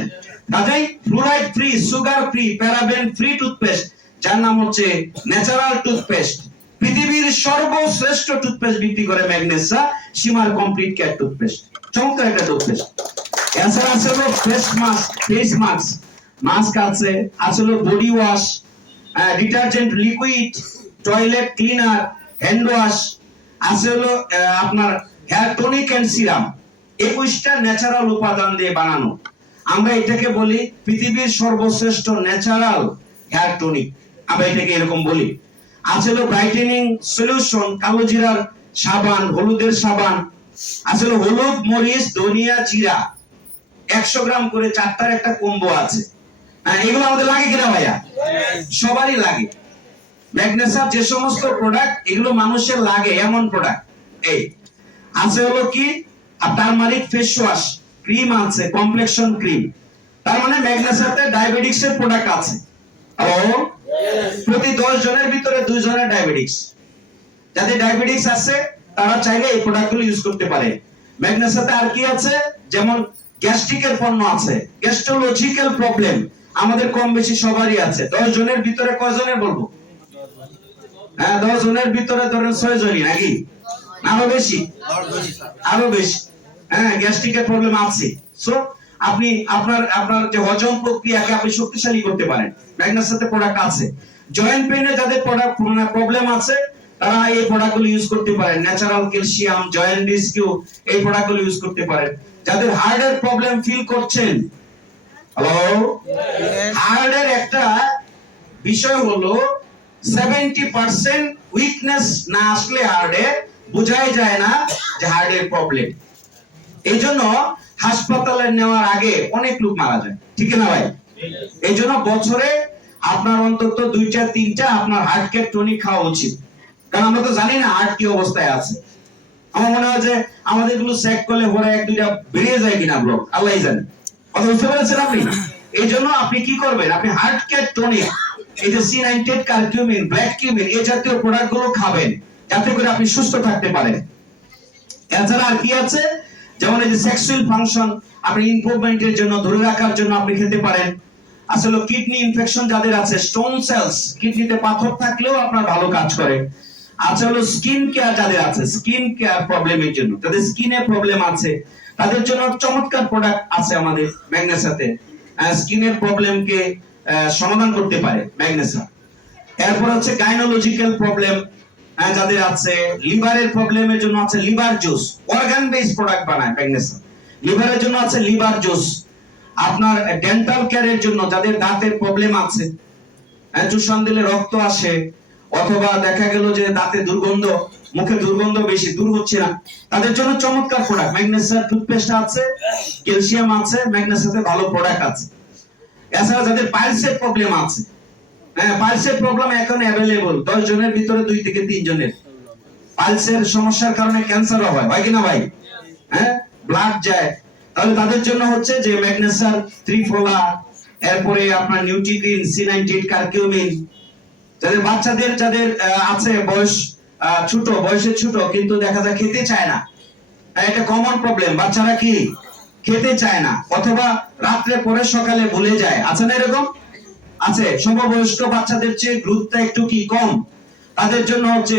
কাজেই fluoride free, sugar free, paraben free toothpaste, যার নাম হচ্ছে ন্যাচারাল টুথপেস্ট। পৃথিবীর সর্বশ্রেষ্ঠ টুথপেস্ট বিক্রি করে ম্যাগনেসা, সীমার কমপ্লিট কেয়ার টুথপেস্ট। চমৎকার একটা টুথপেস্ট। এছাড়া আছে হলো face mask, face mask, mask আছে, আছে হলো body wash, detergent liquid, toilet cleaner, hand wash, আছে হলো আপনার হেয়ার টনিক এন্ড সিরাম। 21টা ন্যাচারাল উপাদান দিয়ে বানানো। আমরা এটাকে বলি পৃথিবীর সর্বশ্রেষ্ঠ ন্যাচারাল হেয়ার টনিক, আমরা এটাকে এরকম বলি। আছে হলো ব্রাইটেনিং সলিউশন, কালোজিরার সাবান, হলুদের সাবান, আছে হলো হলুদ, মরিচ, ধনিয়া, জিরা 100 গ্রাম করে 4টার একটা কম্বো আছে। এগুলো আমাদের লাগে কিনা ভাইয়া? সবারই লাগে। ম্যাগনেসার যে সমস্ত প্রোডাক্ট, এগুলো মানুষের লাগে এমন প্রোডাক্ট। এই আছে হলো কি, টারমারিক ফেস ওয়াশ, ক্রিম আছে, কমপ্লেক্সন ক্রিম। তার মানে ম্যাগনেসাতে ডায়াবেটিক্স এর প্রোডাক্ট আছে। প্রতি 10 জনের ভিতরে 2 জনের ডায়াবেটিক্স। যাদের ডায়াবেটিক্স আছে তারা চাইলে এই প্রোডাক্টগুলো ইউজ করতে পারে। ম্যাগনেসাতে আর কি আছে? যেমন গ্যাস্ট্রিকের পণ্য আছে, গ্যাস্ট্রোলজিক্যাল প্রবলেম আমাদের কম বেশি সবারই আছে। 10 জনের ভিতরে কয়জনের বলবো? হ্যাঁ, 10 জনের ভিতরে ধরেন 6 জনই, নাকি আরো বেশি? আরো বেশি। হ্যাঁ, গ্যাস্ট্রিকের প্রবলেম আছে। সো আপনি আপনার যে হজম প্রক্রিয়াকে আপনি শক্তিশালী করতে পারেন, ম্যাগনেসাতে প্রোডাক্ট আছে। জয়েন্ট পেইনে যাদের প্রবলেম আছে তারা এই প্রোডাক্টগুলো ইউজ করতে পারেন। ন্যাচারাল ক্যালসিয়াম, জয়েন্ট রেস্কিউ, এই প্রোডাক্টগুলো ইউজ করতে পারেন। যাদের হার্টের প্রবলেম ফিল করছেন, হ্যালো, হার্টের একটা বিষয় হলো 70% উইকনেস না আসলে হার্টে বোঝাই যায় না যে হার্টের প্রবলেম। এই জন্য হাসপাতালে নেওয়ার আগে অনেক লোক মারা যায়, ঠিক না ভাই? এই জন্য বছরে আপনার অন্তত 2-3টা আপনার হার্ট কেয়ার টনিক খাওয়া উচিত। কারণ আমরা তো জানি না হার্ট কি অবস্থায় আছে। আমার মনে হয় যে আমাদের গুলো চেক করলে পরে 1-2টা বেরিয়ে যায় কিনা ব্লক, আল্লাহই জানে। কথা বুঝতে পেরেছেন আপনি? এই জন্য আপনি কি করবেন, আপনি হার্ট কেয়ার টনিক, এই যে C98, কার্কিউমিন, ব্ল্যাক কিউমিন, এই জাতীয় প্রোডাক্ট গুলো খাবেন, যাতে করে আপনি সুস্থ থাকতে পারেন। এছাড়া আর কি আছে? যেমন এই যে সেক্সুয়াল ফাংশন আপনি ইমপ্রুভমেন্টের জন্য, ধরে রাখার জন্য আপনি খেতে পারেন। আসলে কিডনি ইনফেকশন যাদের আছে, স্টোন সেলস, কিডনিতে পাথর থাকলেও আপনার ভালো কাজ করে। আচ্ছা, হলো স্কিন কেয়ার যাদের আছে, স্কিন কেয়ার প্রবলেমের জন্য, যাদের স্কিনে প্রবলেম আছে তাদের জন্য চমৎকার প্রোডাক্ট আছে আমাদের ম্যাগনেসাতে। স্কিনের প্রবলেমকে সমাধান করতে পারে ম্যাগনেসিয়াম। এরপর হচ্ছে গাইনোলজিক্যাল প্রবলেম যাদের আছে, লিভারের প্রবলেমের জন্য আছে liver juice, organ based product বানায় ম্যাগনেসিয়াম। লিভারের জন্য আছে লিভার জুস। আপনার ডেন্টাল কেয়ারের জন্য যাদের দাঁতের প্রবলেম আছে, চুষান দিলে রক্ত আসে, অথবা দেখা গেল যে দাঁতে দুর্গন্ধ, মুখে দুর্গন্ধ বেশি দূর হচ্ছে না, তাদের জন্য চমৎকার প্রোডাক্ট ম্যাগনেসিয়াম টুথপেস্ট আছে, ক্যালসিয়াম আছে, ম্যাগনেসিয়ামে ভালো প্রোডাক্ট আছে। এছাড়া যাদের পাইলসের প্রবলেম আছে, পাইলসের প্রবলেম এখন অ্যাভেলেবল, 10 জনের ভিতরে 2 থেকে 3 জনের পাইলসের সমস্যার কারণে ক্যান্সারও হয় কিনা ভাই? ব্লাড যায়, তাহলে তাদের জন্য হচ্ছে যে ম্যাগনেসিয়াম ত্রিফলা, এরপরে আপনার নিউট্রিগ্রিন, C98 কারকিউমিন। যাদের বাচ্চাদের যাদের আছে বয়স ছোট, বয়সে ছোট কিন্তু দেখা যায় খেতে চায় না, এটা কমন প্রবলেম, বাচ্চারা কি খেতে চায় না, অথবা রাত্রে পরে সকালে ভুলে যায়, আছে না এরকম? আছে। সমবয়স্ক বাচ্চাদের চেয়ে গ্রোথটা একটু কি কম, তাদের জন্য হচ্ছে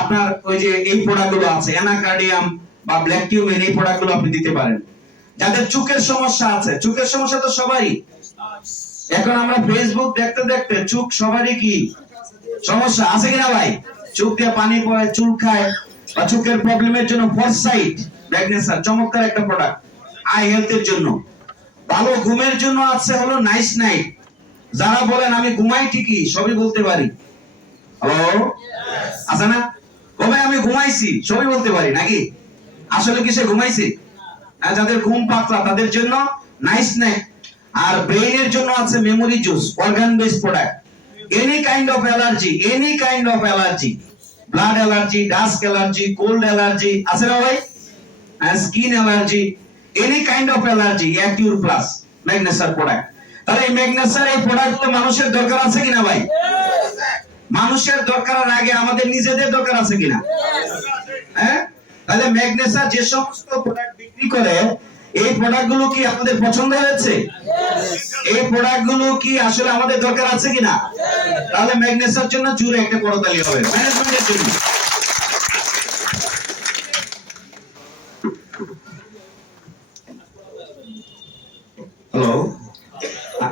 আপনার ওই যে এই প্রোডাক্টগুলো আছে, অ্যানাকার্ডিয়াম বা ব্ল্যাক টিউমেন, এই প্রোডাক্টগুলো আপনি দিতে পারেন। যাদের চোখের সমস্যা আছে, চোখের সমস্যা তো সবারই, এখন আমরা ফেসবুক দেখতে দেখতে চোখ সবারই কি সমস্যা, আছে কিনা ভাই? চোখ দিয়ে পানি পড়ে, চুল খায়, বা চোখের প্রবলেমের জন্য ফরসাইট ম্যাগনেসিয়াম চমৎকার একটা প্রোডাক্ট। আই হেলথের জন্য ভালো, ঘুমের জন্য আছে হলো নাইস নাইট। যারা বলেন আমি ঘুমাই ঠিকই, সবই বলতে পারি, হ্যালো আছে না? কবে আমি ঘুমাইছি সবই বলতে পারি নাকি? আসলে কি সে ঘুমাইছে? যাদের ঘুম পাতলা তাদের জন্য নাইস নাইট। আর ব্রেইনের জন্য আছে memory juice, organ based product. Any kind of allergy, blood allergy, dust allergy, cold allergy, আছে না ভাই? Skin allergy, any kind of allergy, অ্যাকিউর plus magnesium product. তাহলে এই ম্যাগনেসিয়াম এই প্রোডাক্টগুলো মানুষের দরকার আছে কিনা ভাই? মানুষের দরকারের আগে আমাদের নিজেদের দরকার আছে কিনা? তাহলে ম্যাগনেসিয়াম যে সমস্ত প্রোডাক্ট বিক্রি করে, এই প্রোডাক্টগুলো কি আমাদের পছন্দ হয়েছে? এই প্রোডাক্টগুলো কি আসলে আমাদের দরকার আছে কিনা? তাহলে ম্যাগনেসিয়ামের জন্য জোরে একটা করতালি হবে ম্যানেজমেন্টের জন্য। হ্যালো,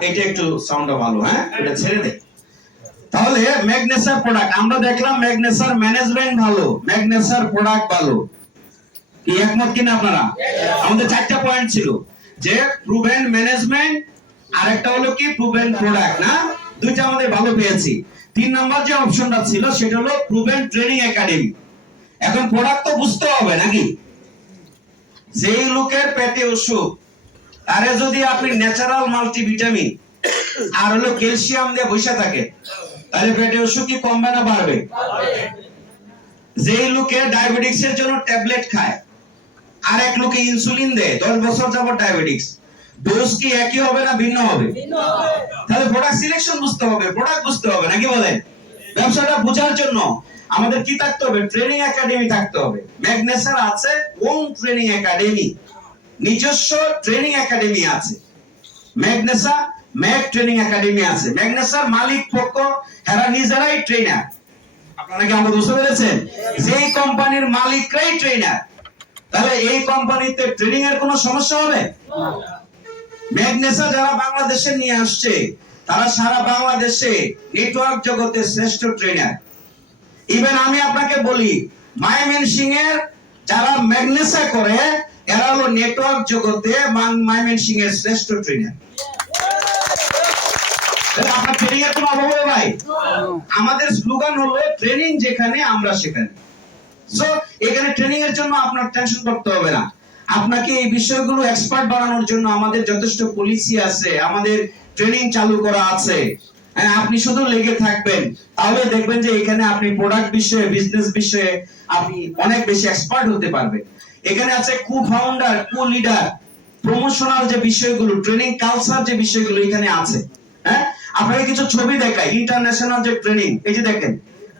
এটা একটু সাউন্ডটা ভালো, এটা ছেড়ে দে। তাহলে ম্যাগনেসিয়াম প্রোডাক্ট আমরা দেখলাম, ম্যাগনেসিয়াম ম্যানেজমেন্ট ভালো, ম্যাগনেসিয়াম প্রোডাক্ট ভালো, কি একমত কিনা আপনারা? আমাদের 4টা পয়েন্ট ছিল, যে প্রুভেন ম্যানেজমেন্ট, আরেকটা হলো কি প্রুভেন প্রোডাক্ট, না? 2টা আমাদের ভালো পেয়েছি। 3 নাম্বার যে অপশনটা ছিল সেটা হলো প্রুভেন ট্রেনিং একাডেমি। এখন প্রোডাক্ট তো বুঝতে হবে নাকি? যেই লোকের পেটে অসুখ, আরে যদি আপনি ন্যাচারাল মাল্টিভিটামিন আর হলো ক্যালসিয়াম দিয়ে বসে থাকে, তাহলে পেটে অসুখ কি কমবে না বাড়বে? যেই লোকে ডায়াবেটিক্সের জন্য ট্যাবলেট খায়, আর এক লোকে ইনসুলিন দেয় 10 বছর যাবত ডায়াবেটিক্স, ডোজ কি একই হবে না ভিন্ন হবে? তাহলে প্রোডাক্ট সিলেকশন বুঝতে হবে, প্রোডাক্ট বুঝতে হবে, নাকি বলেন? ব্যবসাটা বোঝার জন্য আমাদের কি থাকতে হবে? ট্রেনিং একাডেমি থাকতে হবে। ম্যাগনেসিয়াম আছে ওন ট্রেনিং একাডেমি, নিজস্ব ট্রেনিং একাডেমি আছে। ম্যাগনেসিয়াম ম্যাগ ট্রেনিং একাডেমি আছে। ম্যাগনেসিয়াম মালিক পক্ষ এরা নিজেরাই ট্রেনার। আপনারা কি আমাকে বুঝতে পেরেছেন? যেই কোম্পানির মালিকরাই ট্রেনার, তাহলে এই কোম্পানিতে ট্রেনিং এর কোনো সমস্যা হবে? ম্যাগনেসিয়াম যারা বাংলাদেশে নিয়ে আসছে, তারা সারা বাংলাদেশে নেটওয়ার্ক জগতে শ্রেষ্ঠ ট্রেনার। ইভেন আমি আপনাকে বলি, ময়মনসিংহ এর যারা ম্যাগনেসিয়াম করে, এরা হলো নেটওয়ার্ক জগতে ময়মনসিংহ এর শ্রেষ্ঠ ট্রেনার। আপনার ট্রেনিং এর কোনো অভাব হবে ভাই? আমাদের স্লোগান হলো ট্রেনিং যেখানে আমরা সেখানে। সো এখানে ট্রেনিং এর জন্য আপনার টেনশন করতে হবে না। আপনাকে এই বিষয়গুলো এক্সপার্ট বানানোর জন্য আমাদের যথেষ্ট পলিসি আছে, আমাদের ট্রেনিং চালু করা আছে। আপনি শুধু লেগে থাকবেন, তাহলে দেখবেন যে এখানে আপনি প্রোডাক্ট বিষয়ে, বিজনেস বিষয়ে আপনি অনেক বেশি এক্সপার্ট হতে পারবেন। এখানে আছে কো-ফাউন্ডার, কো-লিডার, প্রমোশনাল যে বিষয়গুলো, ট্রেনিং কালচার যে বিষয়গুলো এখানে আছে। আপনাকে কিছু ছবি দেখাই, ইন্টারন্যাশনাল যে ট্রেনিং, এই যে দেখেন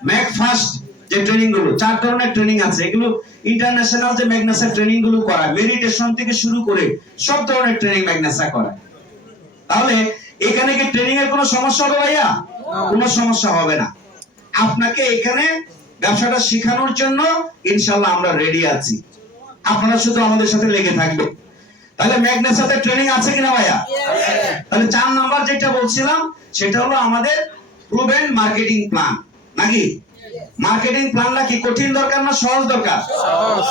ম্যাক ফার্স্ট যে ট্রেনিং গুলো, 4 ধরনের ট্রেনিং আছে। এগুলো ইন্টারন্যাশনাল যে ম্যাগনেসিয়াম ট্রেনিং গুলো করায়, মেডিটেশন থেকে শুরু করে সব ধরনের ট্রেনিং ম্যাগনেসিয়াম করায়। তাহলে এখানে কি ট্রেনিং এর কোনো সমস্যা হবে ভাইয়া? কোনো সমস্যা হবে না। আপনাকে এখানে ব্যবসাটা শেখানোর জন্য ইনশাআল্লাহ আমরা রেডি আছি, আপনারা শুধু আমাদের সাথে লেগে থাকবেন। তাহলে ম্যাগনার সাথে ট্রেনিং আছে কিনা ভাইয়া? তাহলে 4 নাম্বার যেটা বলছিলাম সেটা হলো আমাদের প্রুভেন মার্কেটিং প্ল্যান, নাকি? মার্কেটিং প্ল্যানটা কি কঠিন দরকার না সহজ দরকার? সহজ।